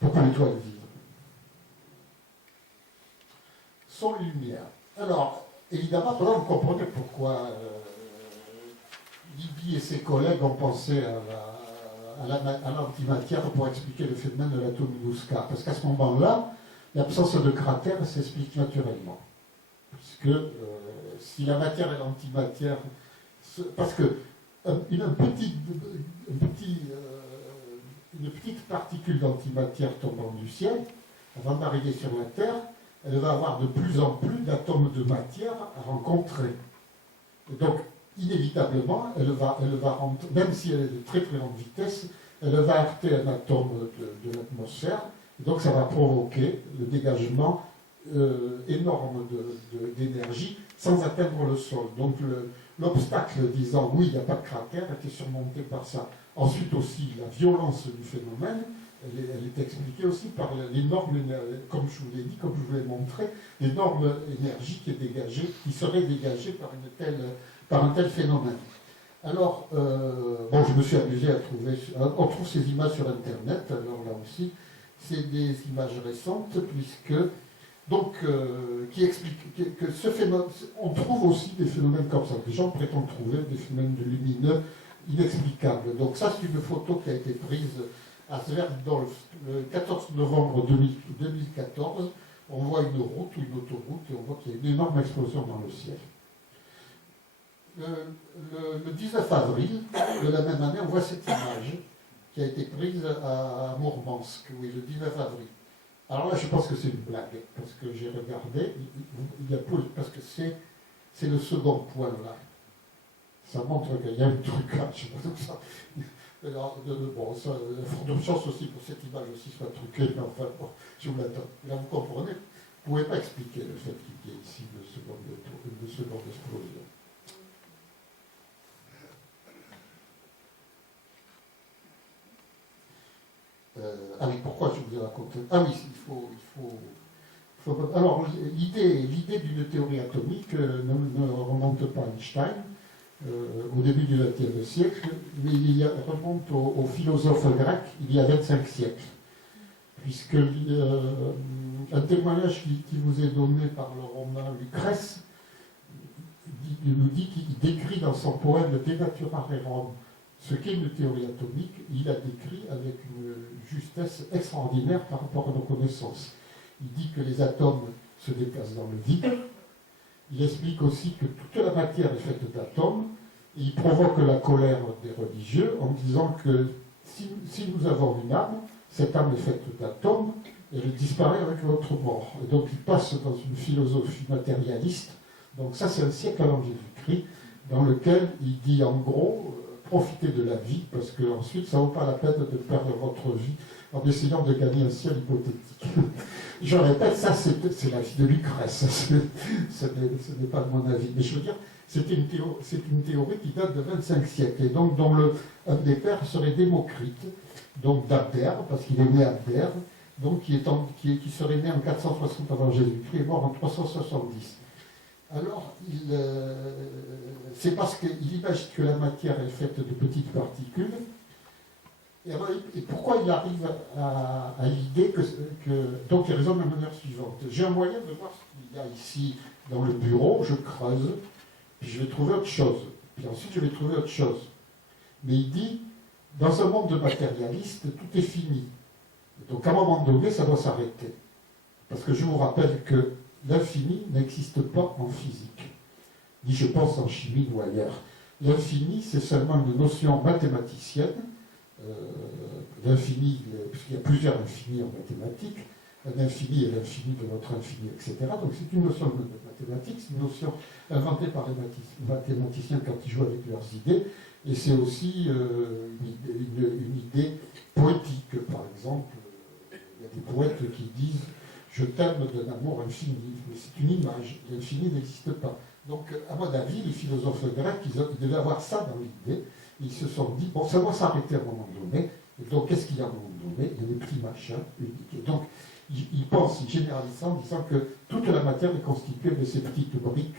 que l'étoile vive. Son lumière. Alors, évidemment, vous comprenez pourquoi Libby et ses collègues ont pensé à l'antimatière pour expliquer le phénomène de l'atome Musca. Parce qu'à ce moment-là, l'absence de cratère s'explique naturellement. Puisque si la matière et l'antimatière... Parce que une petite particule d'antimatière tombant du ciel, avant d'arriver sur la Terre, elle va avoir de plus en plus d'atomes de matière à rencontrer. Et donc, inévitablement, elle va rentrer, même si elle est de très très grande vitesse, elle va heurter un atome de l'atmosphère, et donc ça va provoquer le dégagement énorme d'énergie sans atteindre le sol. Donc l'obstacle disant oui, il n'y a pas de cratère était surmonté par ça. Ensuite aussi, la violence du phénomène, elle est expliquée aussi par l'énorme, comme je vous l'ai dit, comme je vous l'ai montré, l'énorme énergie qui est dégagée, qui serait dégagée par un tel phénomène. Alors, je me suis amusé à trouver, on trouve ces images sur Internet, alors là aussi, c'est des images récentes, puisque, donc, qui expliquent que ce phénomène, on trouve aussi des phénomènes comme ça, les gens prétendent trouver des phénomènes de lumineux inexplicables. Donc ça, c'est une photo qui a été prise à Sverdlovsk le 14 novembre 2014. On voit une route ou une autoroute et on voit qu'il y a une énorme explosion dans le ciel. Le 19 avril de la même année, on voit cette image qui a été prise à Mourmansk, oui, le 19 avril. Alors là, je pense que c'est une blague, parce que j'ai regardé, parce que c'est le second point là. Ça montre qu'il y a un trucage. Ça. Alors, il y a de chance aussi pour cette image aussi soit truquée, mais enfin, bon, je vous l'attends. Là, vous comprenez, vous ne pouvez pas expliquer le fait qu'il y ait ici une seconde explosion. pourquoi je vous ai raconté. Ah oui, il Alors, l'idée d'une théorie atomique ne remonte pas à Einstein, au début du XXe siècle, mais remonte au philosophe grec il y a 25 siècles. Puisque un témoignage qui vous est donné par le romain Lucrèce nous dit qu'il décrit dans son poème De Natura Rerum ce qu'est une théorie atomique. Il a décrit avec une justesse extraordinaire par rapport à nos connaissances. Il dit que les atomes se déplacent dans le vide. Il explique aussi que toute la matière est faite d'atomes. Et il provoque la colère des religieux en disant que si nous avons une âme, cette âme est faite d'atomes, et elle disparaît avec notre mort. Et donc il passe dans une philosophie matérialiste. Donc ça, c'est un siècle avant Jésus-Christ, dans lequel il dit en gros, profitez de la vie, parce qu'ensuite, ça ne vaut pas la peine de perdre votre vie en essayant de gagner un ciel hypothétique. Je répète, ça, c'est la vie de Lucrèce. Ce n'est pas mon avis. Mais je veux dire, c'est une théorie qui date de 25 siècles, et donc dont un des pères serait Démocrite, donc d'Abdère, parce qu'il est né à Abdère, donc qui serait né en 460 avant Jésus-Christ et mort en 370. Alors, c'est parce qu'il imagine que la matière est faite de petites particules. Et pourquoi il arrive à l'idée que... Donc, il raisonne de la manière suivante. J'ai un moyen de voir ce qu'il y a ici dans le bureau, je creuse, puis je vais trouver autre chose. Puis ensuite, je vais trouver autre chose. Mais il dit, dans un monde matérialiste, tout est fini. Donc, à un moment donné, ça doit s'arrêter. Parce que je vous rappelle que l'infini n'existe pas en physique, ni je pense en chimie ou ailleurs. L'infini, c'est seulement une notion mathématicienne. L'infini, puisqu'il y a plusieurs infinis en mathématiques, un infini est l'infini de notre infini, etc. Donc c'est une notion de mathématiques, c'est une notion inventée par les mathématiciens quand ils jouent avec leurs idées, et c'est aussi une idée poétique. Par exemple, il y a des poètes qui disent « je t'aime d'un amour infini », mais c'est une image, l'infini n'existe pas. Donc, à mon avis, les philosophes grecs, ils devaient avoir ça dans l'idée. Ils se sont dit, bon, ça doit s'arrêter à un moment donné. Et donc, qu'est-ce qu'il y a à un moment donné? Il y a des petits machins uniques. Et donc, ils pensent, ils généralisent ça en disant que toute la matière est constituée de ces petites briques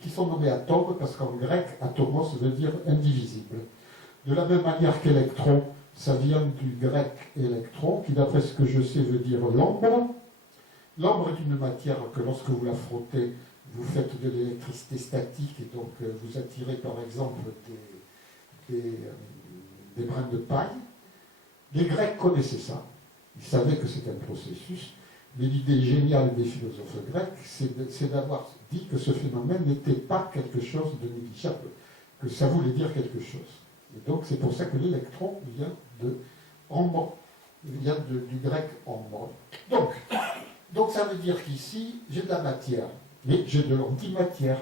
qui sont nommées atomes, parce qu'en grec, atomos veut dire indivisible. De la même manière qu'électron, ça vient du grec électron, qui d'après ce que je sais veut dire l'ombre. L'ombre est une matière que lorsque vous la frottez, vous faites de l'électricité statique, et donc vous attirez par exemple des brins de paille. Les Grecs connaissaient ça, ils savaient que c'était un processus, mais l'idée géniale des philosophes grecs, c'est d'avoir dit que ce phénomène n'était pas quelque chose de négligeable, que ça voulait dire quelque chose. Et donc c'est pour ça que l'électron vient de ombre, vient du grec ombre. Donc ça veut dire qu'ici, j'ai de la matière, mais j'ai de l'antimatière.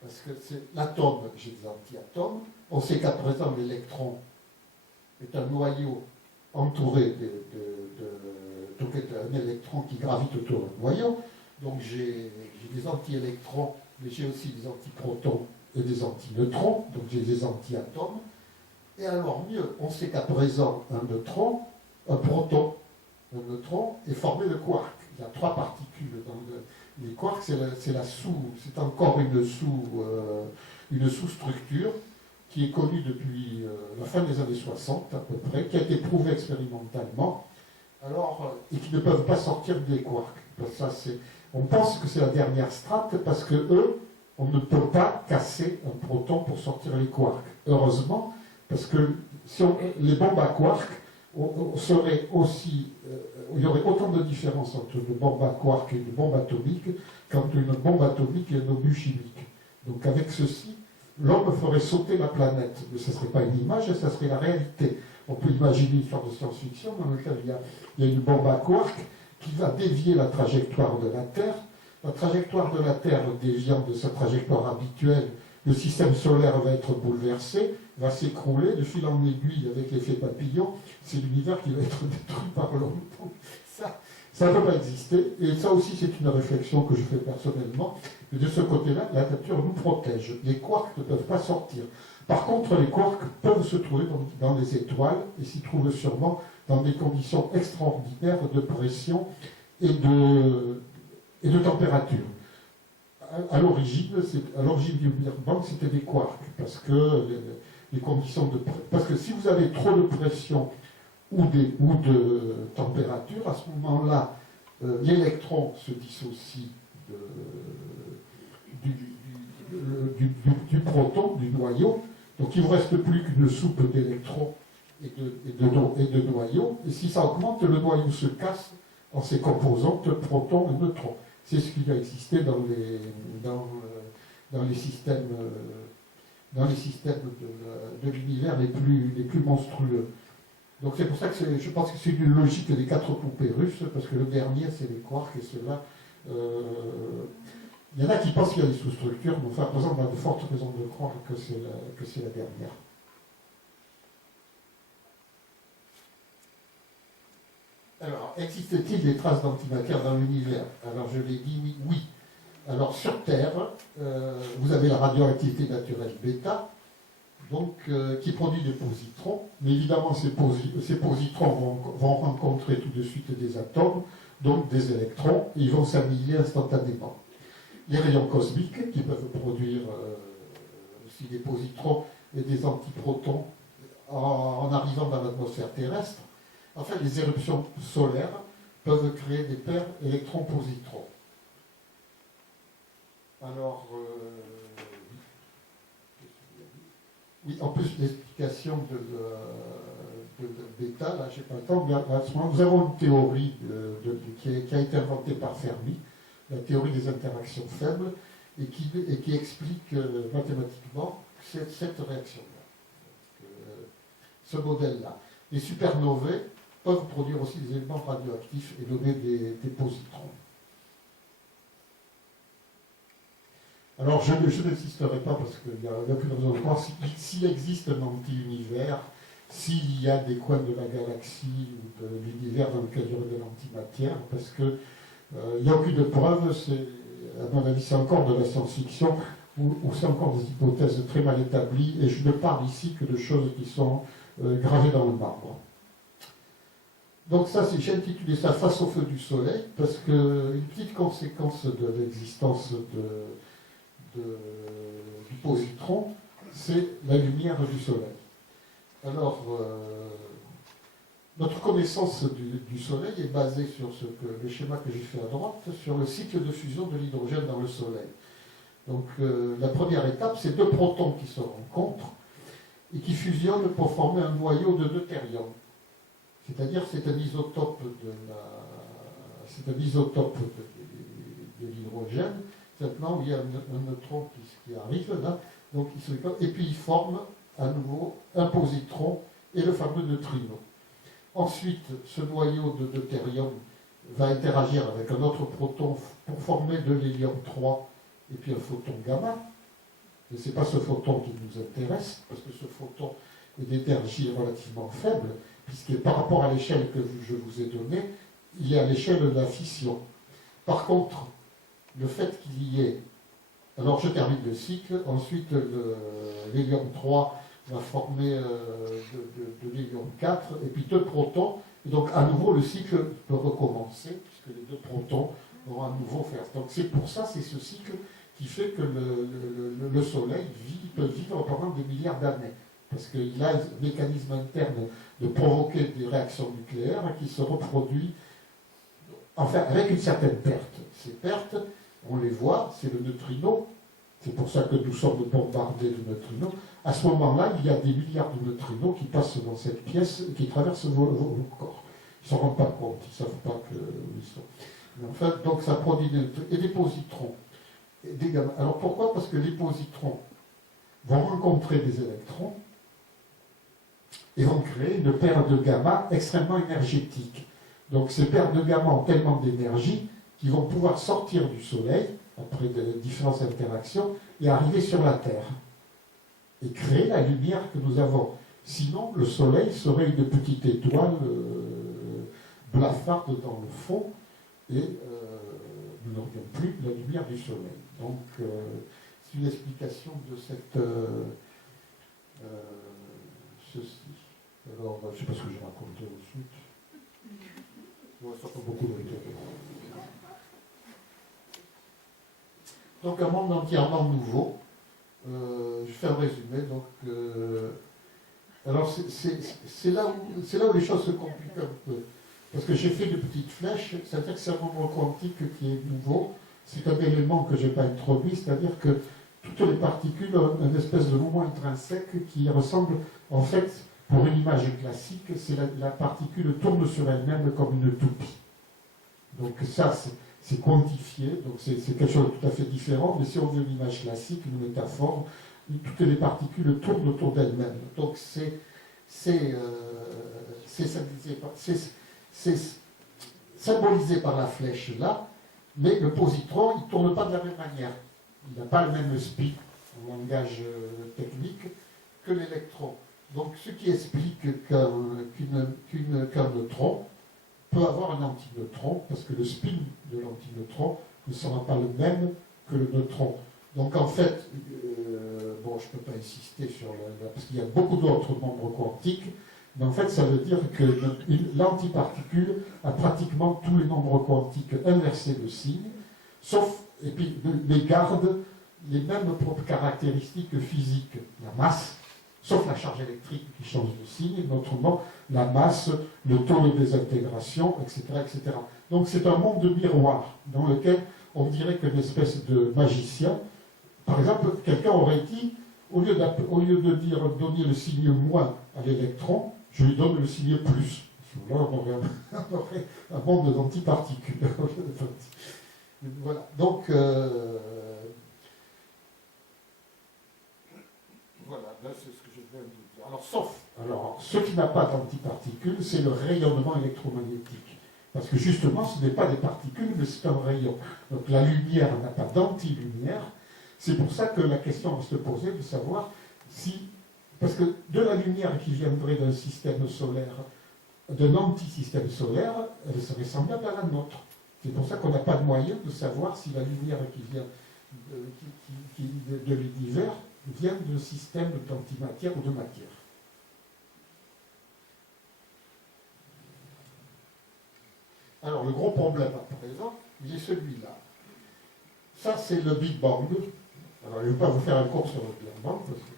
Parce que c'est l'atome, j'ai des antiatomes. On sait qu'à présent, l'électron est un noyau entouré donc un électron qui gravite autour d'un noyau. Donc j'ai des anti-électrons, mais j'ai aussi des antiprotons et des antineutrons. Donc j'ai des antiatomes. Et alors mieux, on sait qu'à présent, un proton, un neutron est formé de quarks. Il y a 3 particules dans les quarks, c'est encore une sous-structure qui est connue depuis la fin des années 60 à peu près, qui a été prouvée expérimentalement, et qui ne peuvent pas sortir des quarks. On pense que c'est la dernière strate parce que on ne peut pas casser un proton pour sortir les quarks. Heureusement, parce que les bombes à quarks il y aurait autant de différence entre une bombe à quark et une bombe atomique qu'entre une bombe atomique et un obus chimique. Donc avec ceci, l'homme ferait sauter la planète. Mais ce ne serait pas une image, ça serait la réalité. On peut imaginer une sorte de science-fiction dans laquelle il y a une bombe à quark qui va dévier la trajectoire de la Terre. La trajectoire de la Terre déviant de sa trajectoire habituelle, le système solaire va être bouleversé, va s'écrouler de fil en aiguille avec l'effet papillon. C'est l'univers qui va être détruit par l'homme. Ça ne peut pas exister. Et ça aussi, c'est une réflexion que je fais personnellement. Et de ce côté-là, la nature nous protège. Les quarks ne peuvent pas sortir. Par contre, les quarks peuvent se trouver dans les étoiles et s'y trouvent sûrement dans des conditions extraordinaires de pression et et de température. À l'origine du Big Bang, c'était des quarks, parce que les conditions de parce que si vous avez trop de pression ou de température, à ce moment-là, l'électron se dissocie du proton, du noyau, donc il ne vous reste plus qu'une soupe d'électrons et de noyaux, et si ça augmente, le noyau se casse en ses composantes protons et neutrons. C'est ce qui a existé dans les systèmes de l'univers les plus monstrueux. Donc c'est pour ça que je pense que c'est une logique des 4 poupées russes, parce que le dernier c'est les quarks et ceux-là. Il y en a qui pensent qu'il y a des sous-structures, mais enfin, par exemple, on a de fortes raisons de croire que c'est la dernière. Alors, existe-t-il des traces d'antimatière dans l'univers? Alors, je l'ai dit oui. Alors, sur Terre, vous avez la radioactivité naturelle bêta, donc, qui produit des positrons, mais évidemment, ces positrons vont rencontrer tout de suite des atomes, donc des électrons, et ils vont s'annihiler instantanément. Les rayons cosmiques, qui peuvent produire aussi des positrons et des antiprotons en arrivant dans l'atmosphère terrestre. Enfin, les éruptions solaires peuvent créer des paires électrons-positrons. Alors, oui, en plus l'explication de bêta, là, je n'ai pas le temps, mais à ce moment, nous avons une théorie qui a été inventée par Fermi, la théorie des interactions faibles, et qui explique mathématiquement cette réaction-là, ce modèle-là. Les supernovae peuvent produire aussi des éléments radioactifs et donner des positrons. Alors, je n'insisterai pas parce qu'il n'y a aucune raison de croire. S'il existe un anti-univers, s'il y a des coins de la galaxie ou de l'univers dans lequel il y aurait de l'antimatière, parce que il n'y a aucune preuve, à mon avis, c'est encore de la science-fiction, ou c'est encore des hypothèses très mal établies, et je ne parle ici que de choses qui sont gravées dans le marbre. Donc ça, j'ai intitulé ça Face au feu du soleil, parce qu'une petite conséquence de l'existence du positron, c'est la lumière du soleil. Alors, notre connaissance du soleil est basée sur le schéma que j'ai fait à droite, sur le cycle de fusion de l'hydrogène dans le soleil. Donc, la première étape, c'est 2 protons qui se rencontrent et qui fusionnent pour former un noyau de deutérium. C'est-à-dire, c'est un isotope de l'hydrogène. Maintenant, il y a un neutron qui arrive là, donc et puis il forme à nouveau un positron et le fameux neutrino. Ensuite, ce noyau de deutérium va interagir avec un autre proton pour former de l'hélium-3 et puis un photon gamma. Et ce n'est pas ce photon qui nous intéresse, parce que ce photon est d'énergie relativement faible, puisque par rapport à l'échelle que je vous ai donnée, il est à l'échelle de la fission. Par contre, le fait qu'il y ait... Alors je termine le cycle, ensuite l'hélium-3 va former de l'hélium-4, et puis 2 protons, et donc à nouveau le cycle peut recommencer, puisque les 2 protons vont à nouveau faire. Donc c'est pour ça, c'est ce cycle qui fait que le Soleil peut vivre pendant des milliards d'années, parce qu'il a un mécanisme interne de provoquer des réactions nucléaires qui se reproduisent, enfin avec une certaine perte. Ces pertes, on les voit, c'est le neutrino, c'est pour ça que nous sommes bombardés de neutrinos. À ce moment-là, il y a des milliards de neutrinos qui passent dans cette pièce et qui traversent vos corps. Ils ne s'en rendent pas compte, ils ne savent pas où ils sont. Mais en fait, donc ça produit des positrons. Et des gamma. Alors pourquoi? Parce que les positrons vont rencontrer des électrons et vont créer une paire de gamma extrêmement énergétique. Donc ces paires de gamma ont tellement d'énergie qu'ils vont pouvoir sortir du Soleil, après de différentes interactions, et arriver sur la Terre. Et créer la lumière que nous avons. Sinon, le Soleil serait une petite étoile blafarde dans le fond, et nous n'aurions plus la lumière du Soleil. Donc, c'est une explication de ceci. Alors, je ne sais pas ce que j'ai raconté ensuite. Ça pas beaucoup de rigueur. Donc un monde entièrement nouveau. Je fais un résumé. Donc, alors c'est là où les choses se compliquent un peu. Parce que j'ai fait de petites flèches, c'est-à-dire que c'est un nombre quantique qui est nouveau. C'est un élément que je n'ai pas introduit, c'est-à-dire que toutes les particules ont une espèce de mouvement intrinsèque qui ressemble, en fait, pour une image classique, c'est la particule tourne sur elle-même comme une toupie. Donc ça, c'est quantifié, donc c'est quelque chose de tout à fait différent, mais si on veut une image classique, une métaphore, toutes les particules tournent autour d'elles-mêmes. Donc c'est symbolisé par la flèche là, mais le positron, il ne tourne pas de la même manière. Il n'a pas le même spin, en langage technique, que l'électron. Donc ce qui explique qu'un neutron peut avoir un antineutron, parce que le spin de l'antineutron ne sera pas le même que le neutron. Donc en fait, bon, je ne peux pas insister sur parce qu'il y a beaucoup d'autres nombres quantiques, mais en fait, ça veut dire que l'antiparticule a pratiquement tous les nombres quantiques inversés de signe, sauf, et puis, mais garde les mêmes propres caractéristiques physiques, la masse, sauf la charge électrique qui change de signe, et autrement, la masse, le taux de désintégration, etc., etc. Donc c'est un monde de miroir, dans lequel on dirait qu'une espèce de magicien, par exemple, quelqu'un aurait dit, au lieu de dire donner le signe moins à l'électron, je lui donne le signe plus. Là, on aurait un monde d'antiparticules. Voilà. Donc, voilà, là c'est ce que je viens de dire. Alors, ce qui n'a pas d'antiparticules, c'est le rayonnement électromagnétique. Parce que justement, ce n'est pas des particules, mais c'est un rayon. Donc la lumière n'a pas d'anti-lumière. C'est pour ça que la question va se poser de savoir si... Parce que de la lumière qui viendrait d'un système solaire, d'un anti-système solaire, elle serait semblable à la nôtre. C'est pour ça qu'on n'a pas de moyen de savoir si la lumière qui vient de l'univers vient d'un système d'antimatière ou de matière. Alors, le gros problème à présent, il est celui-là. Ça, c'est le Big Bang. Alors, je ne vais pas vous faire un cours sur le Big Bang, parce que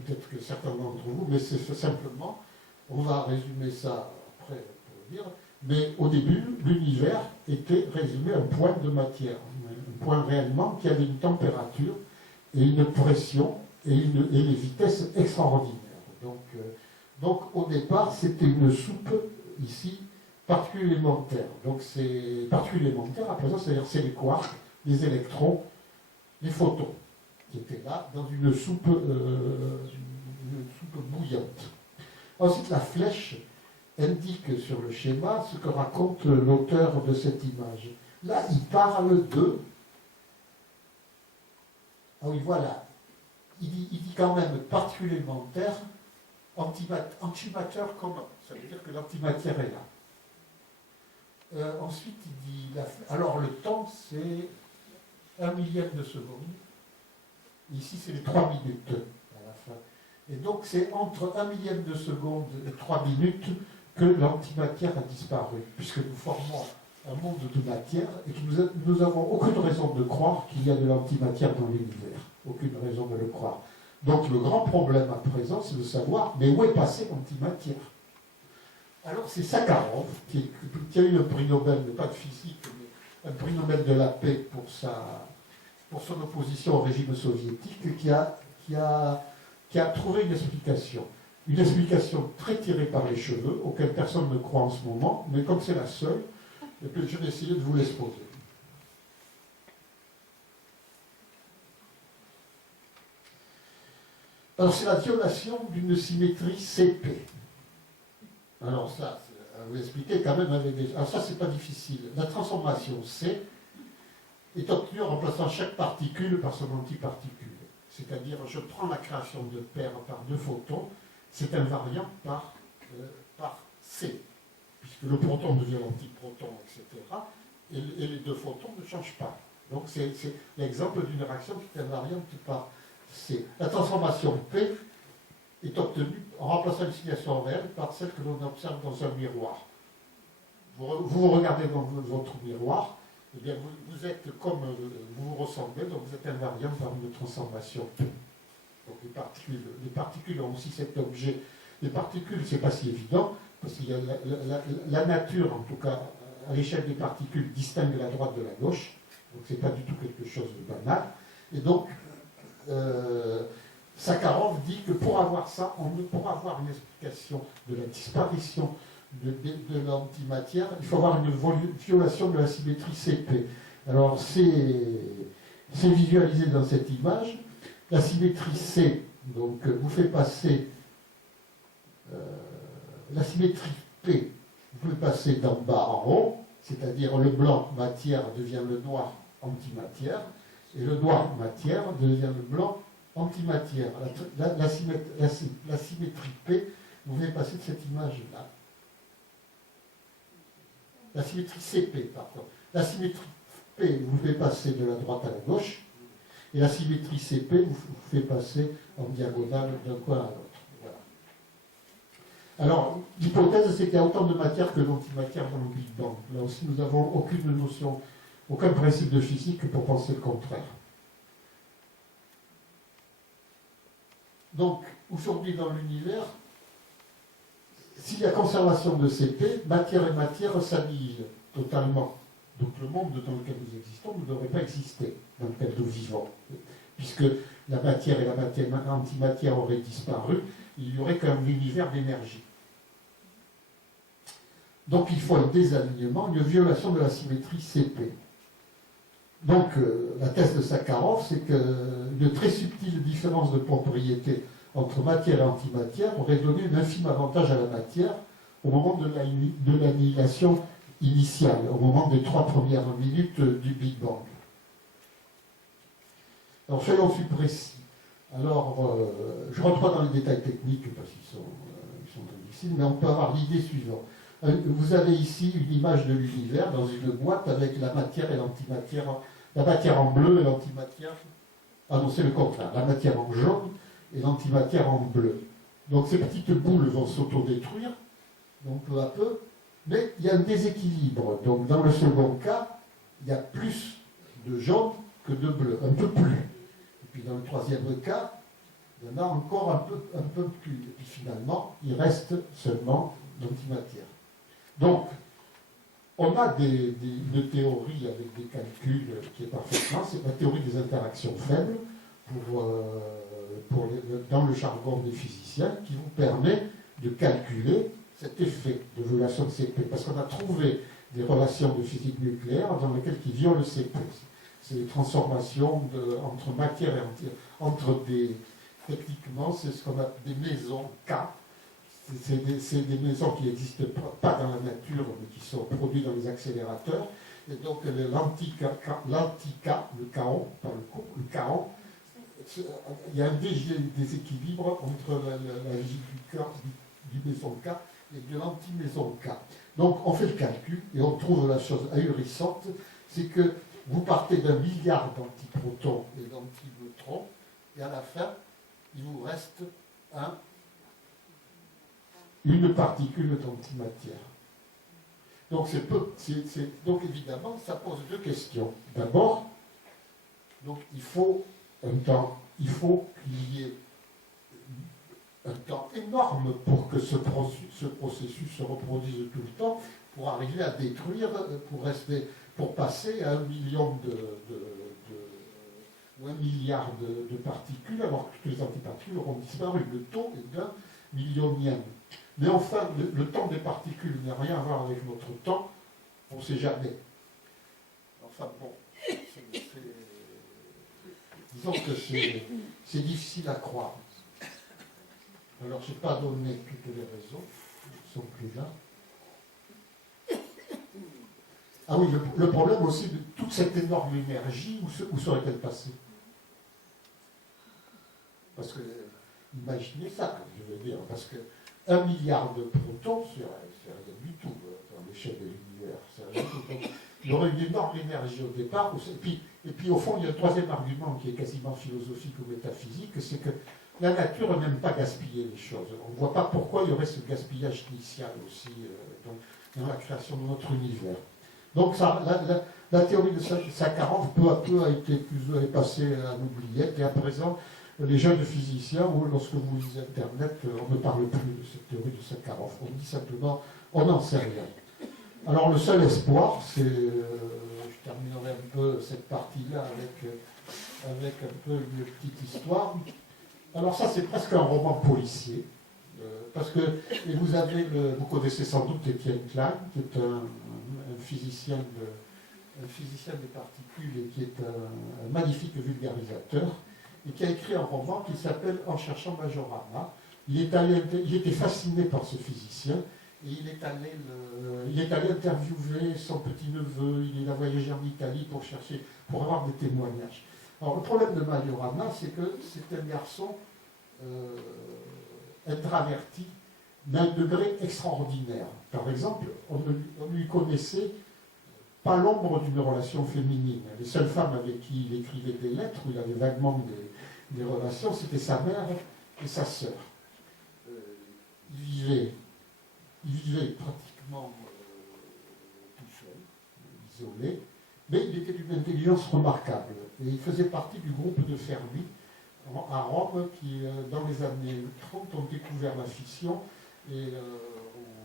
peut-être que certains d'entre vous, mais c'est simplement, on va résumer ça après pour le dire, mais au début, l'univers était résumé à un point de matière, un point réellement qui avait une température et une pression et les vitesses extraordinaires. Donc au départ, c'était une soupe, ici, particules élémentaires. Donc c'est particules élémentaires, à présent, c'est-à-dire c'est les quarks, les électrons, les photons, qui étaient là, dans une soupe bouillante. Ensuite, la flèche indique sur le schéma ce que raconte l'auteur de cette image. Là, il parle de... Ah oui, voilà. Il dit quand même particules élémentaires, antimatière commun. Ça veut dire que l'antimatière est là. Ensuite, il dit... Alors, le temps, c'est 1 millième de seconde. Ici, c'est les 3 minutes à la fin. Et donc, c'est entre 1 millième de seconde et 3 minutes que l'antimatière a disparu, puisque nous formons un monde de matière et que nous n'avons aucune raison de croire qu'il y a de l'antimatière dans l'univers. Aucune raison de le croire. Donc, le grand problème à présent, c'est de savoir, mais où est passée l'antimatière? Alors, c'est Sakharov, qui a eu un prix Nobel, mais pas de physique, mais un prix Nobel de la paix pour son opposition au régime soviétique, qui a trouvé une explication très tirée par les cheveux, auquel personne ne croit en ce moment, mais comme c'est la seule, je vais essayer de vous l'exposer. Alors c'est la violation d'une symétrie CP. Alors ça, vous expliquer quand même avec des... Alors ça, c'est pas difficile. La transformation C est obtenue en remplaçant chaque particule par son antiparticule. C'est-à-dire, je prends la création de paires par 2 photons, c'est invariant par C, puisque le proton devient l'antiproton, etc. Et les 2 photons ne changent pas. Donc c'est l'exemple d'une réaction qui est invariante par C. La transformation P est obtenue en remplaçant une signation réelle par celle que l'on observe dans un miroir. Vous regardez dans votre miroir, eh bien, vous êtes comme vous vous ressemblez, donc vous êtes invariant par une transformation P. Donc les particules ont aussi cet objet. Les particules, c'est pas si évident, parce qu'il y a la nature, en tout cas, à l'échelle des particules, distingue la droite de la gauche. Donc c'est pas du tout quelque chose de banal. Et donc, Sakharov dit que pour avoir ça, pour avoir une explication de la disparition de l'antimatière, il faut avoir une violation de la symétrie CP. Alors c'est visualisé dans cette image. La symétrie C, donc, vous fait passer la symétrie P, vous pouvez passer d'en bas en haut, c'est-à-dire le blanc matière devient le noir antimatière, et le noir matière devient le blanc antimatière. La symétrie P, vous pouvez passer de cette image-là. La symétrie CP, pardon. La symétrie P, vous pouvez passer de la droite à la gauche, et la symétrie CP vous fait passer en diagonale d'un coin à l'autre. Voilà. Alors, l'hypothèse, c'est qu'il y a autant de matière que d'antimatière dans le Big Bang. Là aussi, nous n'avons aucune notion, aucun principe de physique pour penser le contraire. Donc, aujourd'hui, dans l'univers, s'il y a conservation de CP, matière et matière s'annihilent totalement. Donc le monde dans lequel nous existons ne devrait pas exister, dans lequel nous vivons. Puisque la matière et l'antimatière auraient disparu, il n'y aurait qu'un univers d'énergie. Donc il faut un désalignement, une violation de la symétrie CP. Donc la thèse de Sakharov, c'est qu'une très subtile différence de propriété entre matière et antimatière aurait donné un infime avantage à la matière au moment de l'annihilation initiale, au moment des 3 premières minutes du Big Bang. Alors, soyons plus précis. Alors, je ne rentre pas dans les détails techniques parce qu'ils sont très difficiles, mais on peut avoir l'idée suivante. Vous avez ici une image de l'univers dans une boîte avec la matière et l'antimatière, la matière en bleu et l'antimatière. Ah non, c'est le contraire. La matière en jaune et l'antimatière en bleu. Donc ces petites boules vont s'autodétruire, donc peu à peu. Mais il y a un déséquilibre. Donc dans le second cas, il y a plus de jaune que de bleu, un peu plus. Et puis dans le troisième cas, il y en a encore un peu plus. Et puis finalement, il reste seulement l'antimatière. Donc, on a une théorie avec des calculs qui est parfaitement, c'est la théorie des interactions faibles dans le jargon des physiciens, qui vous permet de calculer cet effet de violation de CP, parce qu'on a trouvé des relations de physique nucléaire dans lesquelles qui violent le CP. C'est les transformations entre matière et antimatière, techniquement, c'est ce qu'on appelle des mesons K. C'est des mesons qui n'existent pas dans la nature, mais qui sont produites dans les accélérateurs. Et donc l'anti-K, le chaos, pas le chaos, il y a un déséquilibre entre la vie du meson K et de l'anti-meson K. Donc on fait le calcul et on trouve la chose ahurissante, c'est que vous partez d'un milliard d'antiprotons et d'antineutrons, et à la fin, il vous reste une particule d'antimatière. Donc, donc évidemment, ça pose deux questions. D'abord, donc il faut qu'il y ait un temps énorme pour que ce processus se reproduise tout le temps, pour arriver à détruire, pour passer à 1 million ou 1 milliard de particules, alors que toutes les antiparticules auront disparu. Le taux est d'un millionième. Mais enfin, le temps des particules n'a rien à voir avec notre temps, on ne sait jamais. Enfin bon, disons que c'est difficile à croire. Alors, je n'ai pas donné toutes les raisons, elles ne sont plus là. Ah oui, le problème aussi de toute cette énorme énergie, où serait-elle passée? Parce que, imaginez ça, je veux dire, parce que 1 milliard de protons, c'est rien du tout dans l'échelle de l'univers. C'est rien du tout. Donc, il y aurait une énorme énergie au départ. Et puis, au fond, il y a un troisième argument qui est quasiment philosophique ou métaphysique, c'est que la nature n'aime pas gaspiller les choses. On ne voit pas pourquoi il y aurait ce gaspillage initial aussi dans la création de notre univers. Donc, la théorie de Sakharov, peu à peu, a été est passée à l'oubliette, et à présent, les jeunes physiciens, ou lorsque vous lisez Internet, on ne parle plus de cette théorie de Sakharov. On dit simplement, on n'en sait rien. Alors le seul espoir, c'est, je terminerai un peu cette partie-là avec un peu une petite histoire. Alors ça, c'est presque un roman policier, parce que et vous connaissez sans doute Étienne Klein, qui est un physicien des particules et qui est un magnifique vulgarisateur, et qui a écrit un roman qui s'appelle En cherchant Majorana. Il était fasciné par ce physicien, et il est allé interviewer son petit-neveu, il a voyagé en Italie pour avoir des témoignages. Alors le problème de Majorana, c'est que c'est un garçon intraverti d'un degré extraordinaire. Par exemple, on ne lui connaissait pas l'ombre d'une relation féminine. Les seules femmes avec qui il écrivait des lettres, où il avait vaguement des relations, c'était sa mère et sa sœur. Il vivait pratiquement tout seul, isolé, mais il était d'une intelligence remarquable. Et il faisait partie du groupe de Fermi à Rome qui, dans les années 30, ont découvert la fission et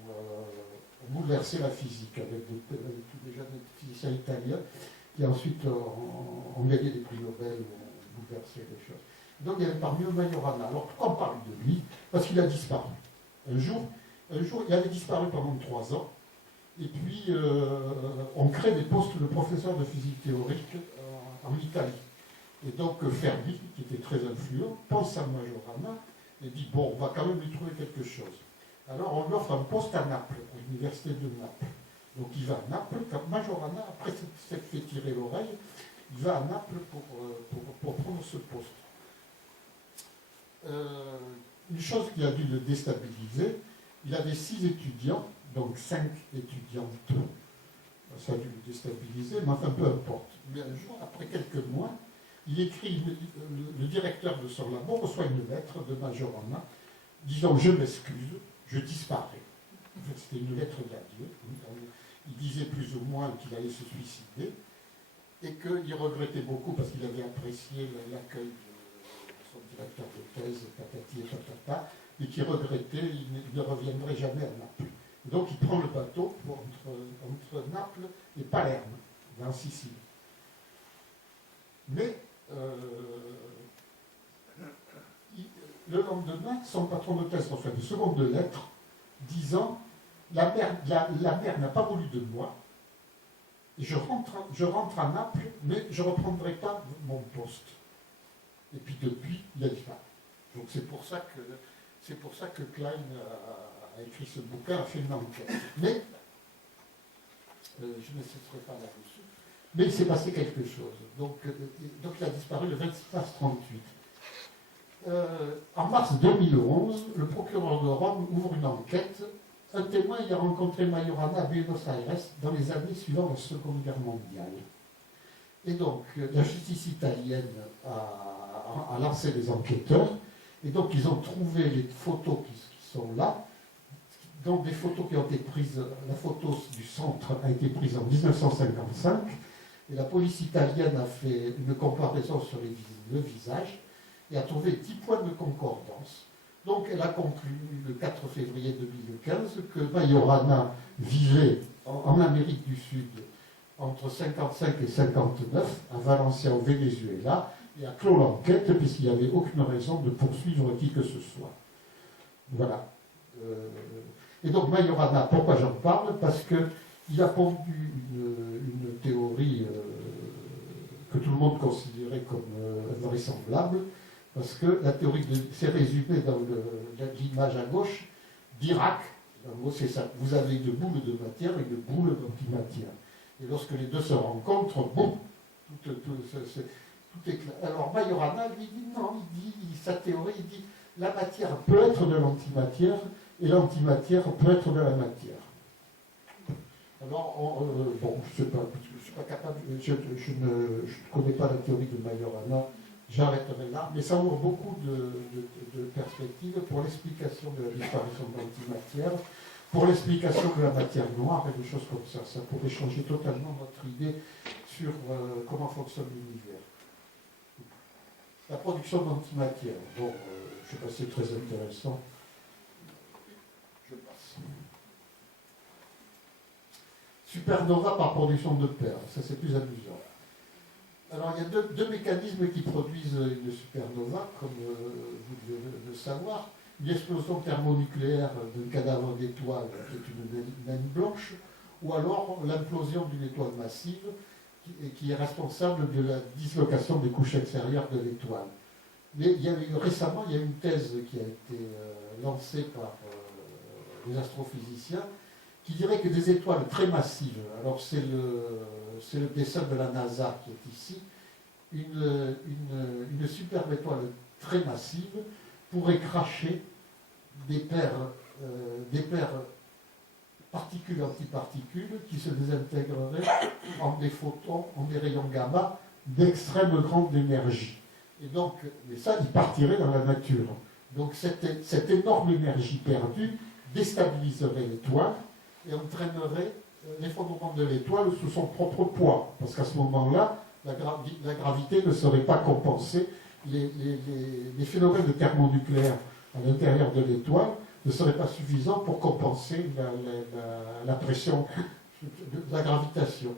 ont bouleversé la physique avec tous les jeunes physiciens italiens qui ensuite ont gagné des prix Nobel ou ont bouleversé les choses. Donc il y avait parmi eux Majorana. Alors pourquoi on parle de lui? Parce qu'il a disparu. Un jour, il avait disparu pendant 3 ans, et puis on crée des postes de professeur de physique théorique en Italie. Et donc Fermi, qui était très influent, pense à Majorana et dit bon, on va quand même lui trouver quelque chose. Alors on lui offre un poste à Naples, à l'université de Naples. Donc il va à Naples, quand Majorana, après s'être fait tirer l'oreille, il va à Naples pour prendre ce poste. Une chose qui a dû le déstabiliser, il avait 6 étudiants, donc 5 étudiantes. Ça a dû le déstabiliser, mais enfin peu importe. Mais un jour, après quelques mois, il écrit, le directeur de son labo reçoit une lettre de Majorana disant « Je m'excuse, je disparais ». En fait, c'était une lettre d'adieu. Il disait plus ou moins qu'il allait se suicider et qu'il regrettait beaucoup parce qu'il avait apprécié l'accueil de son directeur de thèse, patati et patata, et qu'il regrettait, il ne reviendrait jamais à Naples. Donc il prend le bateau entre Naples et Palerme, dans Sicile. Mais le lendemain, son patron de thèse reçoit une seconde lettre disant la mère n'a pas voulu de moi, et je rentre à Naples, mais je ne reprendrai pas mon poste. Et puis depuis, il a disparu. Donc c'est pour ça que Klein a écrit ce bouquin, a fait une enquête. Mais je ne cesserai pas là-dessus. Mais il s'est passé quelque chose. Donc il a disparu le 26 mars 1938. En mars 2011, le procureur de Rome ouvre une enquête. Un témoin y a rencontré Majorana à Buenos Aires dans les années suivant la Seconde Guerre mondiale. Et donc, la justice italienne a lancé des enquêteurs. Et donc, ils ont trouvé les photos qui sont là. Donc, des photos qui ont été prises. La photo du centre a été prise en 1955. Et la police italienne a fait une comparaison sur le visage et a trouvé 10 points de concordance. Donc elle a conclu le 4 février 2015 que Majorana vivait en Amérique du Sud entre 55 et 59, à Valencia au Venezuela, et a clos l'enquête puisqu'il n'y avait aucune raison de poursuivre qui que ce soit. Voilà. Et donc Majorana, pourquoi j'en parle? Parce qu'il a pondu une théorie que tout le monde considérait comme vraisemblable, parce que la théorie s'est résumée dans l'image à gauche d'Irak. En gros, c'est ça. Vous avez une boule de matière et une boule d'antimatière. Et lorsque les deux se rencontrent, boum, tout est clair. Alors Majorana, lui, dit non, sa théorie, il dit la matière peut être de l'antimatière et l'antimatière peut être de la matière. Alors, bon, je ne sais pas, parce que je ne suis pas capable, je ne connais pas la théorie de Majorana, j'arrêterai là, mais ça ouvre beaucoup de perspectives pour l'explication de la disparition de l'antimatière, pour l'explication de la matière noire et des choses comme ça. Ça pourrait changer totalement notre idée sur comment fonctionne l'univers. La production d'antimatière. Bon, je sais pas si c'est très intéressant. Je passe. Supernova par production de paires. Ça, c'est plus amusant. Alors, il y a deux mécanismes qui produisent une supernova, comme vous devez le savoir. Une explosion thermonucléaire d'un cadavre d'étoile, qui est une naine blanche, ou alors l'implosion d'une étoile massive, qui est responsable de la dislocation des couches extérieures de l'étoile. Mais récemment, il y a une thèse qui a été lancée par les astrophysiciens, qui dirait que des étoiles très massives, alors c'est le dessin de la NASA qui est ici, une superbe étoile très massive pourrait cracher des paires particules-antiparticules qui se désintégreraient en des photons, en des rayons gamma d'extrême grande énergie. Et donc, mais ça, il partirait dans la nature. Donc cette énorme énergie perdue déstabiliserait l'étoile et entraînerait l'effondrement de l'étoile sous son propre poids. Parce qu'à ce moment-là, la gravité ne serait pas compensée. Les phénomènes de thermonucléaire à l'intérieur de l'étoile ne seraient pas suffisants pour compenser la pression de la gravitation.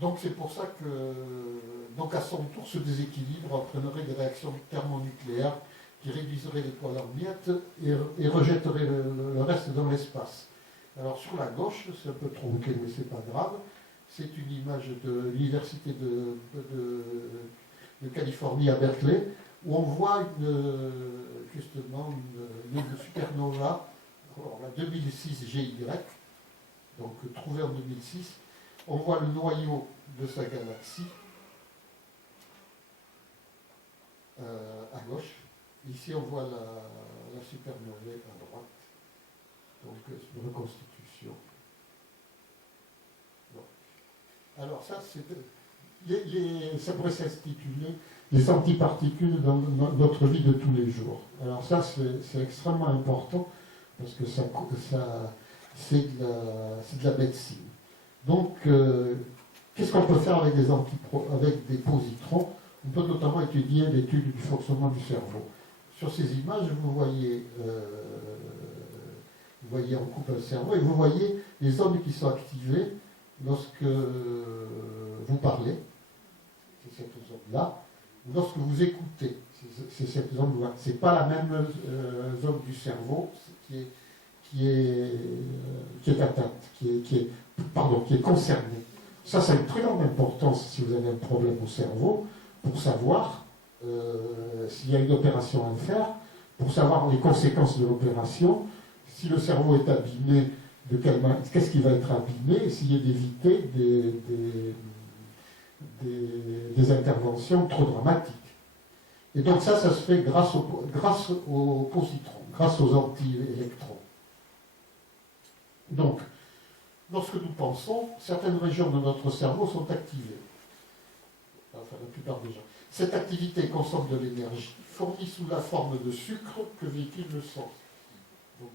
Donc c'est pour ça que, donc à son tour, ce déséquilibre entraînerait des réactions thermonucléaires qui réduiseraient l'étoile en miettes et rejetteraient le reste dans l'espace. Alors sur la gauche, c'est un peu tronqué, mais c'est pas grave, c'est une image de l'université de Californie à Berkeley, où on voit justement une supernova, la 2006 GY, donc trouvée en 2006. On voit le noyau de sa galaxie à gauche. Ici, on voit la supernovae à droite. Donc, une reconstitution. Bon. Alors, ça, ça pourrait s'intituler les antiparticules dans notre vie de tous les jours. Alors, ça, c'est extrêmement important parce que c'est de la médecine. Donc, qu'est-ce qu'on peut faire avec des positrons? On peut notamment étudier l'étude du fonctionnement du cerveau. Sur ces images, vous voyez en coupe un cerveau et vous voyez les zones qui sont activées lorsque vous parlez, c'est cette zone-là, ou lorsque vous écoutez, c'est cette zone-là. Ce n'est pas la même zone du cerveau qui est atteinte, qui est concernée. Ça a une très grande importance si vous avez un problème au cerveau, pour savoir s'il y a une opération à faire, pour savoir les conséquences de l'opération, si le cerveau est abîmé, qu'est-ce qui va être abîmé, essayer d'éviter des interventions trop dramatiques. Et donc ça se fait grâce aux positrons, grâce aux anti-électrons. Donc, lorsque nous pensons, certaines régions de notre cerveau sont activées. Enfin, la plupart des gens. Cette activité consomme de l'énergie, fournie sous la forme de sucre que véhicule le sang. Donc,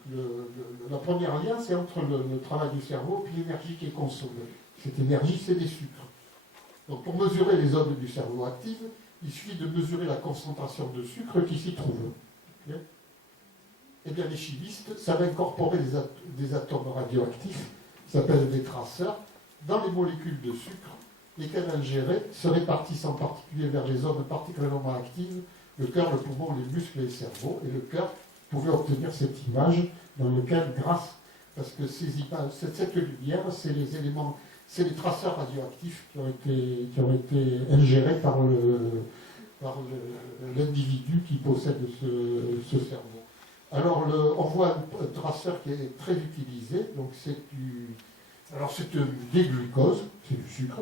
la première lien, c'est entre le travail du cerveau et l'énergie qui est consommée. Cette énergie, c'est des sucres. Donc, pour mesurer les zones du cerveau actives, il suffit de mesurer la concentration de sucre qui s'y trouve. Okay. Eh bien, les chimistes savent incorporer des atomes radioactifs, qui s'appellent des traceurs, dans les molécules de sucre, lesquelles ingérées se répartissent en particulier vers les zones particulièrement actives, le cœur, le poumon, les muscles et le cerveau. Et le cœur pouvait obtenir cette image dans laquelle, parce que cette lumière, c'est les traceurs radioactifs qui ont été ingérés par l'individu qui possède ce cerveau. Alors, on voit un traceur qui est très utilisé, donc c'est des glucoses, c'est du sucre,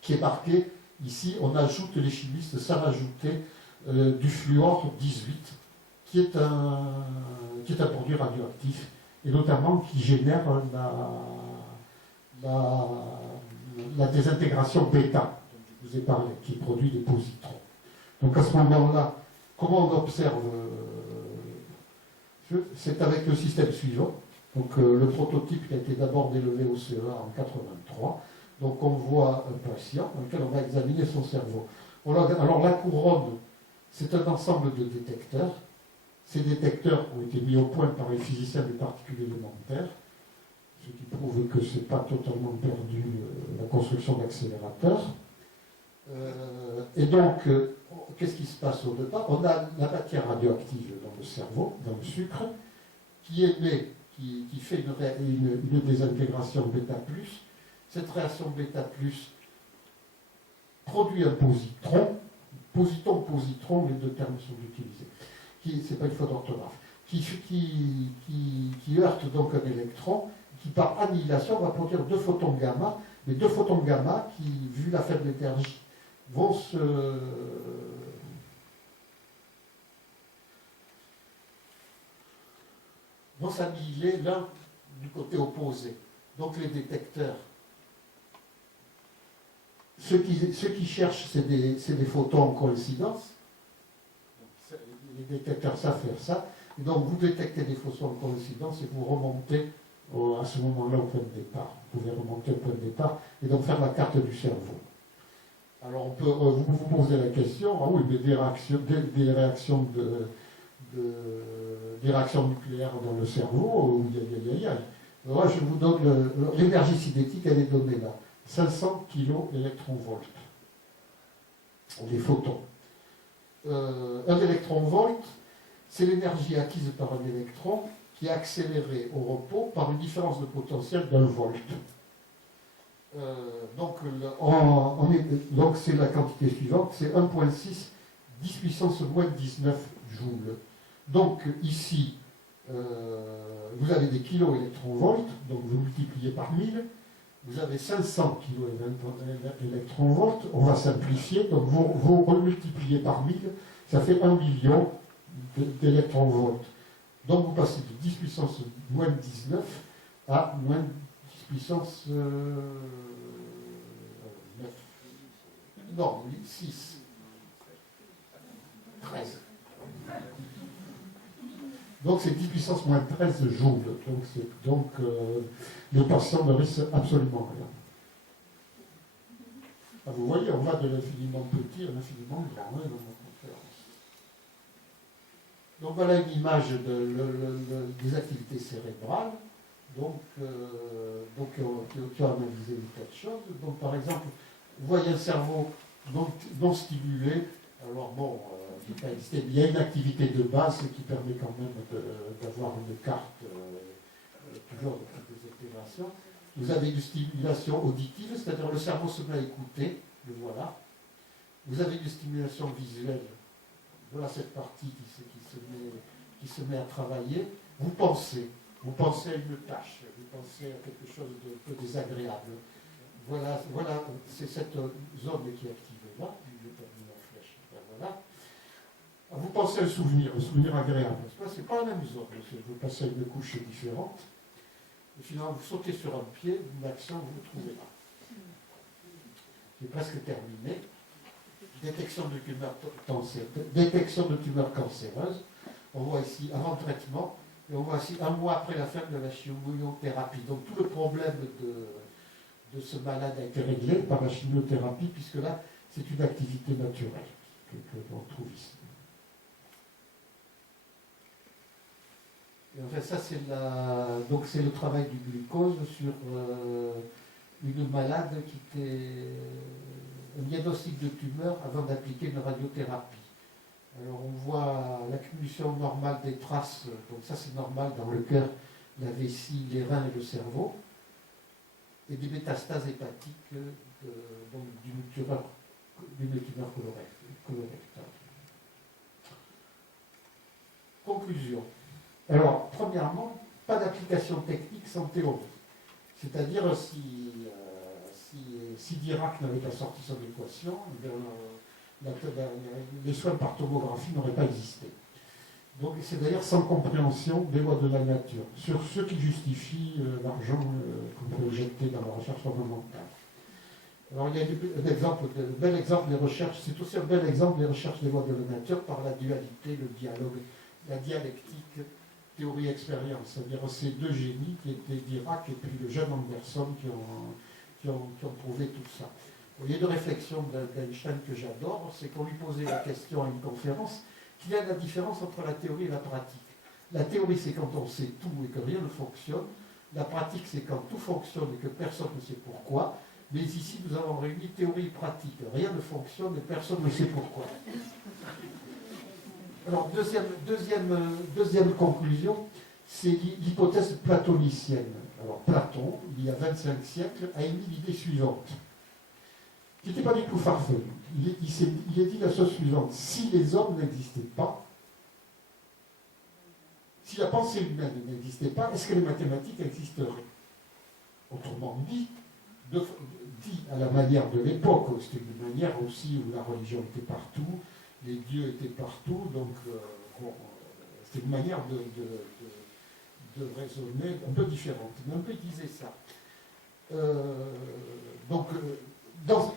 qui est marqué ici. On ajoute, les chimistes savent ajouter du fluor 18, qui est un produit radioactif, et notamment qui génère la désintégration bêta, dont je vous ai parlé, qui produit des positrons. Donc à ce moment-là, comment on observe? C'est avec le système suivant. Donc le prototype qui a été d'abord délevé au CEA en 83. Donc on voit un patient dans lequel on va examiner son cerveau. Alors la couronne, c'est un ensemble de détecteurs. Ces détecteurs ont été mis au point par les physiciens des particules élémentaires, ce qui prouve que ce n'est pas totalement perdu la construction d'accélérateurs. Et donc, qu'est-ce qui se passe au départ? On a la matière radioactive dans le cerveau, dans le sucre, qui émet, qui fait une désintégration bêta+. Cette réaction bêta+, produit un positron. Positron, les deux termes sont utilisés. Ce n'est pas une faute d'orthographe. Qui heurte donc un électron, qui par annihilation va produire deux photons gamma, mais deux photons gamma qui, vu la faible énergie, vont s'annihiler l'un du côté opposé. Donc les détecteurs, ceux qui cherchent, c'est des photons en coïncidence. Les détecteurs savent faire ça. Et donc vous détectez des photons en coïncidence et vous remontez à ce moment-là au point de départ. Vous pouvez remonter au point de départ et donc faire la carte du cerveau. Alors vous vous posez la question, ah oui, mais des réactions nucléaires dans le cerveau, alors je vous donne l'énergie cinétique, elle est donnée là. 500 kV, des photons. Un électron-volt, c'est l'énergie acquise par un électron qui est accélérée au repos par une différence de potentiel d'1 volt. Donc c'est la quantité suivante, c'est 1,6 10 puissance moins 19 joules. Donc ici, vous avez des kiloélectronvolts, donc vous multipliez par 1000, vous avez 500 kiloélectronvolts, on va simplifier, donc vous remultipliez par 1000, ça fait 1 million d'électronvolts. Donc vous passez de 10 puissance moins 19 à moins 10 puissance 9. Non, 6. 13. Donc c'est 10 puissance moins 13 joules. Donc le patient ne risque absolument rien. Ah, vous voyez, on va de l'infiniment petit à l'infiniment grand dans notre conférence. Donc voilà une image des activités cérébrales qui ont analysé des tas de choses. Donc par exemple, vous voyez un cerveau non stimulé. Alors bon, il y a une activité de base qui permet quand même d'avoir une carte toujours de toutes les intégrations. Vous avez une stimulation auditive, c'est-à-dire le cerveau se met à écouter, le voilà. Vous avez une stimulation visuelle, voilà cette partie qui se met à travailler. Vous pensez à une tâche, vous pensez à quelque chose de peu désagréable. Voilà, c'est cette zone qui est activée là, je termine la flèche. Voilà. Vous pensez à un souvenir agréable. C'est pas la même zone, vous passez à une couche différente. Et finalement, vous sautez sur un pied, une action, vous le trouvez là. C'est presque terminé. Détection de tumeurs cancéreuses. On voit ici avant traitement, et on voit ici un mois après la fin de la chimiothérapie. Donc tout le problème de ce malade a été réglé par la chimiothérapie, puisque là, c'est une activité naturelle que l'on trouve ici. Et en fait, ça, c'est le travail du glucose sur une malade qui était un diagnostic de tumeur avant d'appliquer une radiothérapie. Alors, on voit l'accumulation normale des traces, donc ça, c'est normal dans le cœur, la vessie, les reins et le cerveau, et des métastases hépatiques d'une tumeur colorectale. Conclusion. Alors, premièrement, pas d'application technique sans théorie. C'est-à-dire, si Dirac n'avait pas sorti son équation, les soins par tomographie n'auraient pas existé. Donc, c'est d'ailleurs sans compréhension des lois de la nature, sur ce qui justifie l'argent qu'on peut injecter dans la recherche fondamentale. Alors, il y a un bel exemple des recherches, c'est aussi un bel exemple des recherches des lois de la nature par la dualité, le dialogue, la dialectique théorie-expérience, c'est-à-dire ces deux génies qui étaient Dirac et puis le jeune Anderson qui ont prouvé tout ça. Il y a une réflexion d'Einstein que j'adore, c'est qu'on lui posait la question à une conférence, qu'il y a la différence entre la théorie et la pratique. La théorie, c'est quand on sait tout et que rien ne fonctionne. La pratique, c'est quand tout fonctionne et que personne ne sait pourquoi. Mais ici, nous avons réuni théorie et pratique. Rien ne fonctionne et personne ne sait pourquoi. Alors, deuxième conclusion, c'est l'hypothèse platonicienne. Alors, Platon, il y a 25 siècles, a émis l'idée suivante, qui n'était pas du tout farfelu. Il a dit la chose suivante: si les hommes n'existaient pas, si la pensée humaine n'existait pas, est-ce que les mathématiques existeraient? Autrement dit à la manière de l'époque, c'était une manière aussi où la religion était partout, les dieux étaient partout, donc c'était une manière de raisonner un peu différente. Mais un peu il disait ça.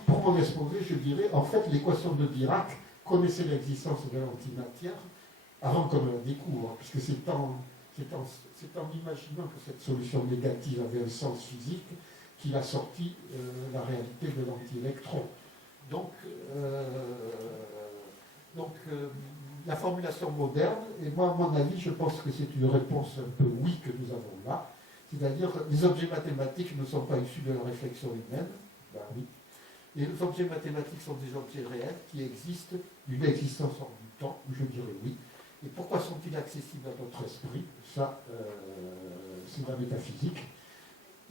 Pour mon exposé, je dirais, en fait, l'équation de Dirac connaissait l'existence de l'antimatière avant qu'on la découvre, puisque c'est en imaginant que cette solution négative avait un sens physique qu'il a sorti la réalité de l'anti-électron. Donc, la formulation moderne, et moi, à mon avis, je pense que c'est une réponse un peu oui que nous avons là, c'est-à-dire les objets mathématiques ne sont pas issus de la réflexion humaine, ben oui. Les objets mathématiques sont des objets réels qui existent, une existence hors du temps, je dirais oui. Et pourquoi sont-ils accessibles à notre esprit? Ça, c'est la métaphysique.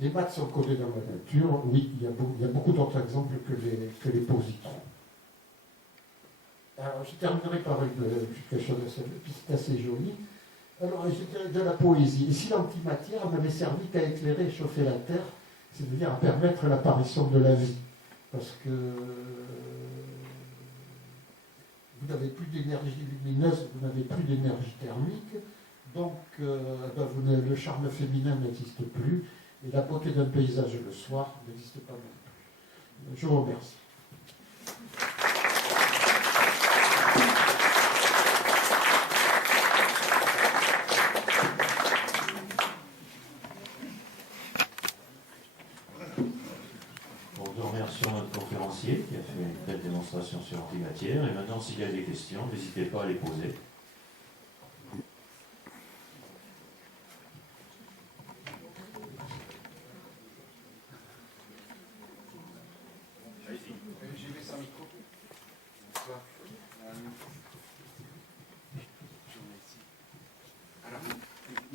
Les maths sont codés dans la nature, oui, il y a beaucoup d'autres exemples que les positrons. Alors, je terminerai par quelque chose assez joli. Alors, je dirais de la poésie. Et si l'antimatière n'avait servi qu'à éclairer et chauffer la Terre, c'est-à-dire à permettre l'apparition de la vie, parce que vous n'avez plus d'énergie lumineuse, vous n'avez plus d'énergie thermique, donc le charme féminin n'existe plus, et la beauté d'un paysage le soir n'existe pas non plus. Je vous remercie. Nous remercions notre conférencier qui a fait une belle démonstration sur l'antimatière. Et maintenant, s'il y a des questions, n'hésitez pas à les poser.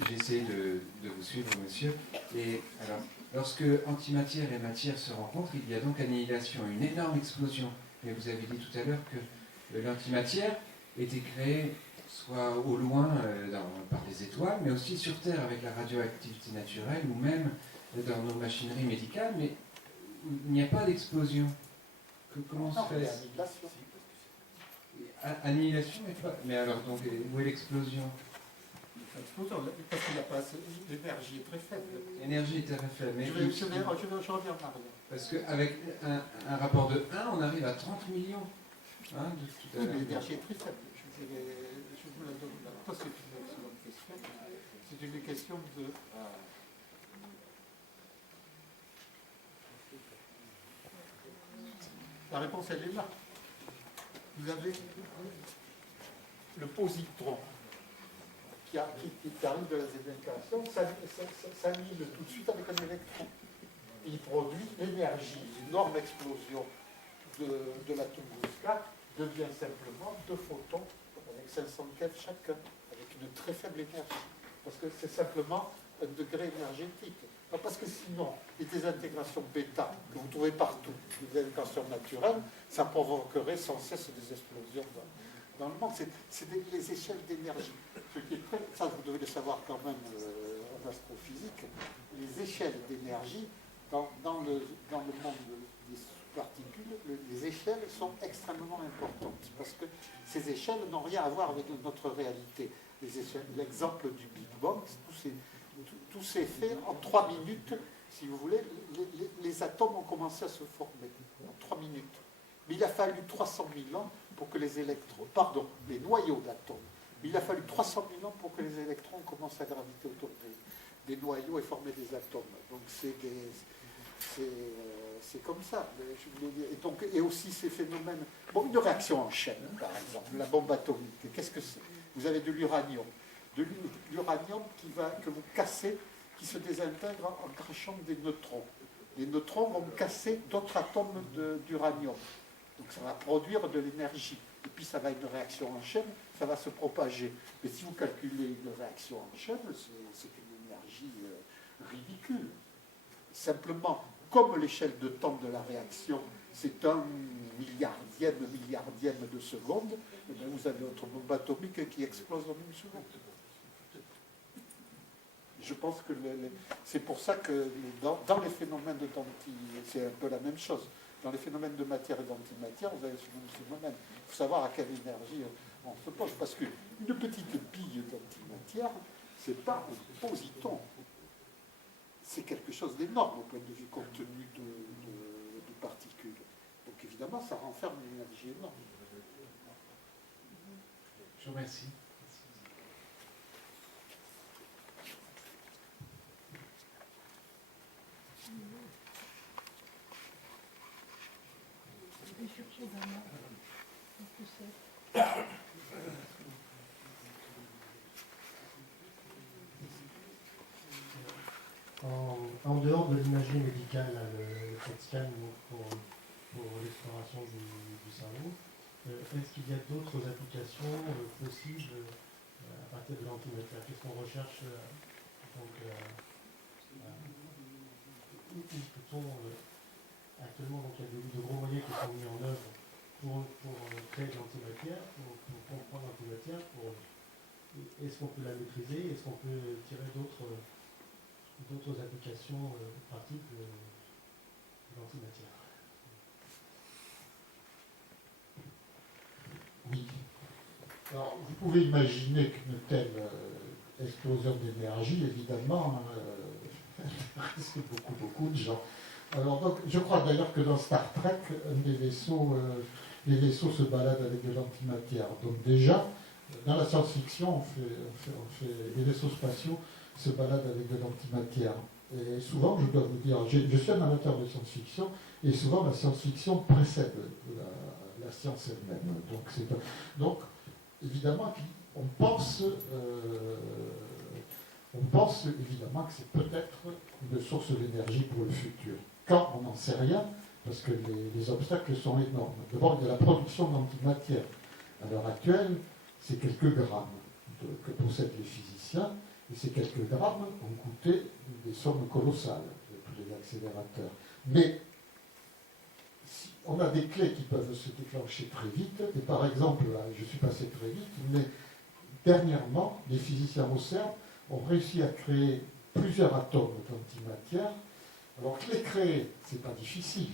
J'essaie de vous suivre, monsieur. Et alors, lorsque antimatière et matière se rencontrent, il y a donc annihilation, une énorme explosion. Et vous avez dit tout à l'heure que l'antimatière était créée soit au loin par des étoiles, mais aussi sur Terre avec la radioactivité naturelle, ou même dans nos machineries médicales, mais il n'y a pas d'explosion. Comment se fait annihilation, mais alors, donc, où est l'explosion? Parce qu'il n'y a pas assez, l'énergie est très faible. L'énergie est très faible. Mais je reviens en arrière. Parce qu'avec un rapport de 1, on arrive à 30 millions. Hein, oui, mais l'énergie est très faible. Je vous la donne. Ça, c'est une excellente question. C'est une question de... La réponse, elle est là. Vous avez le positron qui arrive de la zétération, s'annule tout de suite avec un électron. Il produit l'énergie, l'énorme explosion de l'atome Musca devient simplement 2 photons avec 500 keV chacun, avec une très faible énergie. Parce que c'est simplement un degré énergétique. Non, parce que sinon, les désintégrations bêta que vous trouvez partout, les désintégrations naturelles, ça provoquerait sans cesse des explosions dans le monde. C'est les échelles d'énergie. Ce qui est très, ça, vous devez le savoir quand même en astrophysique, les échelles d'énergie dans le monde des particules, les échelles sont extrêmement importantes parce que ces échelles n'ont rien à voir avec notre réalité. L'exemple du Big Bang, tout s'est fait en 3 minutes, si vous voulez, les atomes ont commencé à se former en 3 minutes. Mais il a fallu 300 000 ans pour que les noyaux d'atomes Mais il a fallu 300 000 ans pour que les électrons commencent à graviter autour des noyaux et former des atomes. Donc c'est comme ça. Je voulais dire. Et, donc, et aussi ces phénomènes. Bon, une réaction en chaîne, par exemple, la bombe atomique. Qu'est-ce que c'est? Vous avez de l'uranium. De l'uranium que vous cassez, qui se désintègre en crachant des neutrons. Les neutrons vont casser d'autres atomes d'uranium. Donc ça va produire de l'énergie. Et puis ça va être une réaction en chaîne, ça va se propager. Mais si vous calculez une réaction en chaîne, c'est une énergie ridicule. Simplement, comme l'échelle de temps de la réaction, c'est un milliardième de seconde, et bien vous avez votre bombe atomique qui explose en une seconde. Je pense que c'est pour ça que dans les phénomènes de c'est un peu la même chose. Dans les phénomènes de matière et d'antimatière, vous avez ce même phénomène. Il faut savoir à quelle énergie on se pose. Parce qu'une petite bille d'antimatière, ce n'est pas un positon. C'est quelque chose d'énorme au point de vue contenu de particules. Donc évidemment, ça renferme une énergie énorme. Je vous remercie. En dehors de l'imagerie médicale, le PET scan pour l'exploration du cerveau, est-ce qu'il y a d'autres applications possibles à partir de l'antimatière? Qu'est-ce qu'on recherche actuellement, donc, il y a de gros moyens qui sont mis en œuvre pour créer de l'antimatière, pour comprendre l'antimatière. Est-ce qu'on peut la maîtriser? Est-ce qu'on peut tirer d'autres applications pratiques de l'antimatière? Oui. Alors, vous pouvez imaginer qu'une telle explosion d'énergie, évidemment, intéresse beaucoup de gens. Alors, donc, je crois d'ailleurs que dans Star Trek, les vaisseaux se baladent avec de l'antimatière. Donc déjà, dans la science-fiction, les vaisseaux spatiaux se baladent avec de l'antimatière. Et souvent, je dois vous dire, je suis un amateur de science-fiction, et souvent la science-fiction précède la science elle-même. Donc, évidemment, on pense évidemment que c'est peut-être une source d'énergie pour le futur. Quand on n'en sait rien, parce que les obstacles sont énormes. D'abord, il y a la production d'antimatière. À l'heure actuelle, c'est quelques grammes que possèdent les physiciens, et ces quelques grammes ont coûté des sommes colossales, tous les accélérateurs. Mais on a des clés qui peuvent se déclencher très vite, et par exemple, là, je suis passé très vite, mais dernièrement, les physiciens au CERN ont réussi à créer plusieurs atomes d'antimatière. Alors, les créer, c'est pas difficile,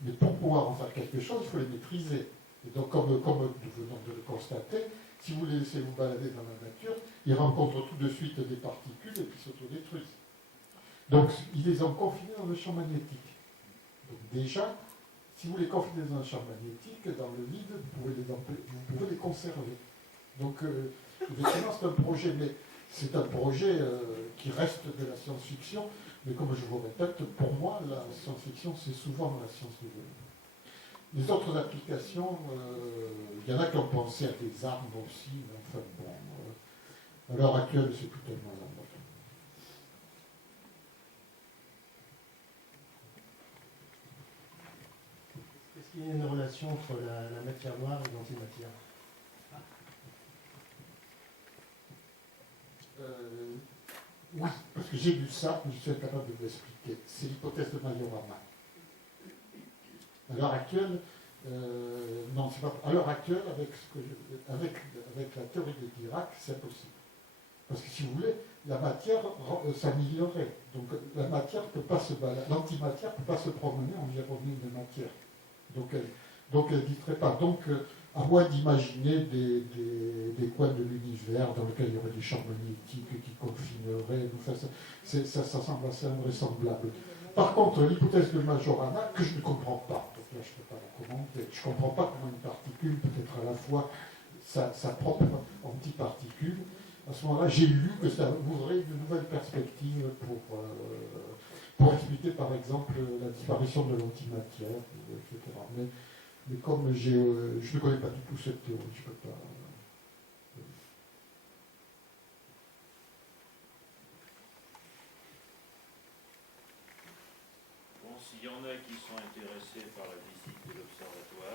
mais pour pouvoir en faire quelque chose, il faut les maîtriser. Et donc, comme nous venons de le constater, si vous les laissez vous balader dans la nature, ils rencontrent tout de suite des particules et puis s'autodétruisent. Donc, ils les ont confinés dans le champ magnétique. Donc, déjà, si vous les confinez dans un champ magnétique, dans le vide, vous pouvez les conserver. Donc, effectivement, c'est un projet, mais c'est un projet qui reste de la science-fiction, mais comme je vous répète, pour moi, la science-fiction, c'est souvent la science nouvelle. Les autres applications, il y en a qui ont pensé à des armes aussi, mais enfin bon, à l'heure actuelle, c'est plus tellement la mode. Est-ce qu'il y a une relation entre la matière noire et l'antimatière? Oui, parce que j'ai lu ça, je suis incapable de vous l'expliquer. C'est l'hypothèse de Majorana. À l'heure actuelle, non, c'est pas. À l'heure actuelle, avec la théorie de Dirac, c'est impossible. Parce que si vous voulez, la matière s'améliorerait. Donc la matière peut pas se balader, l'antimatière ne peut pas se promener environ de matière. Donc elle n'existrait pas. Donc à moins d'imaginer des coins de l'univers dans lesquels il y aurait des champs magnétiques qui confineraient, ça semble assez invraisemblable. Par contre, l'hypothèse de Majorana, que je ne comprends pas, donc là je ne peux pas la commenter, je ne comprends pas comment une particule peut être à la fois sa propre antiparticule. À ce moment-là, j'ai lu que ça ouvrait de nouvelles perspectives pour expliquer, par exemple, la disparition de l'antimatière, etc. Mais comme je ne connais pas du tout cette théorie, je ne peux pas... Bon, s'il y en a qui sont intéressés par la visite de l'observatoire,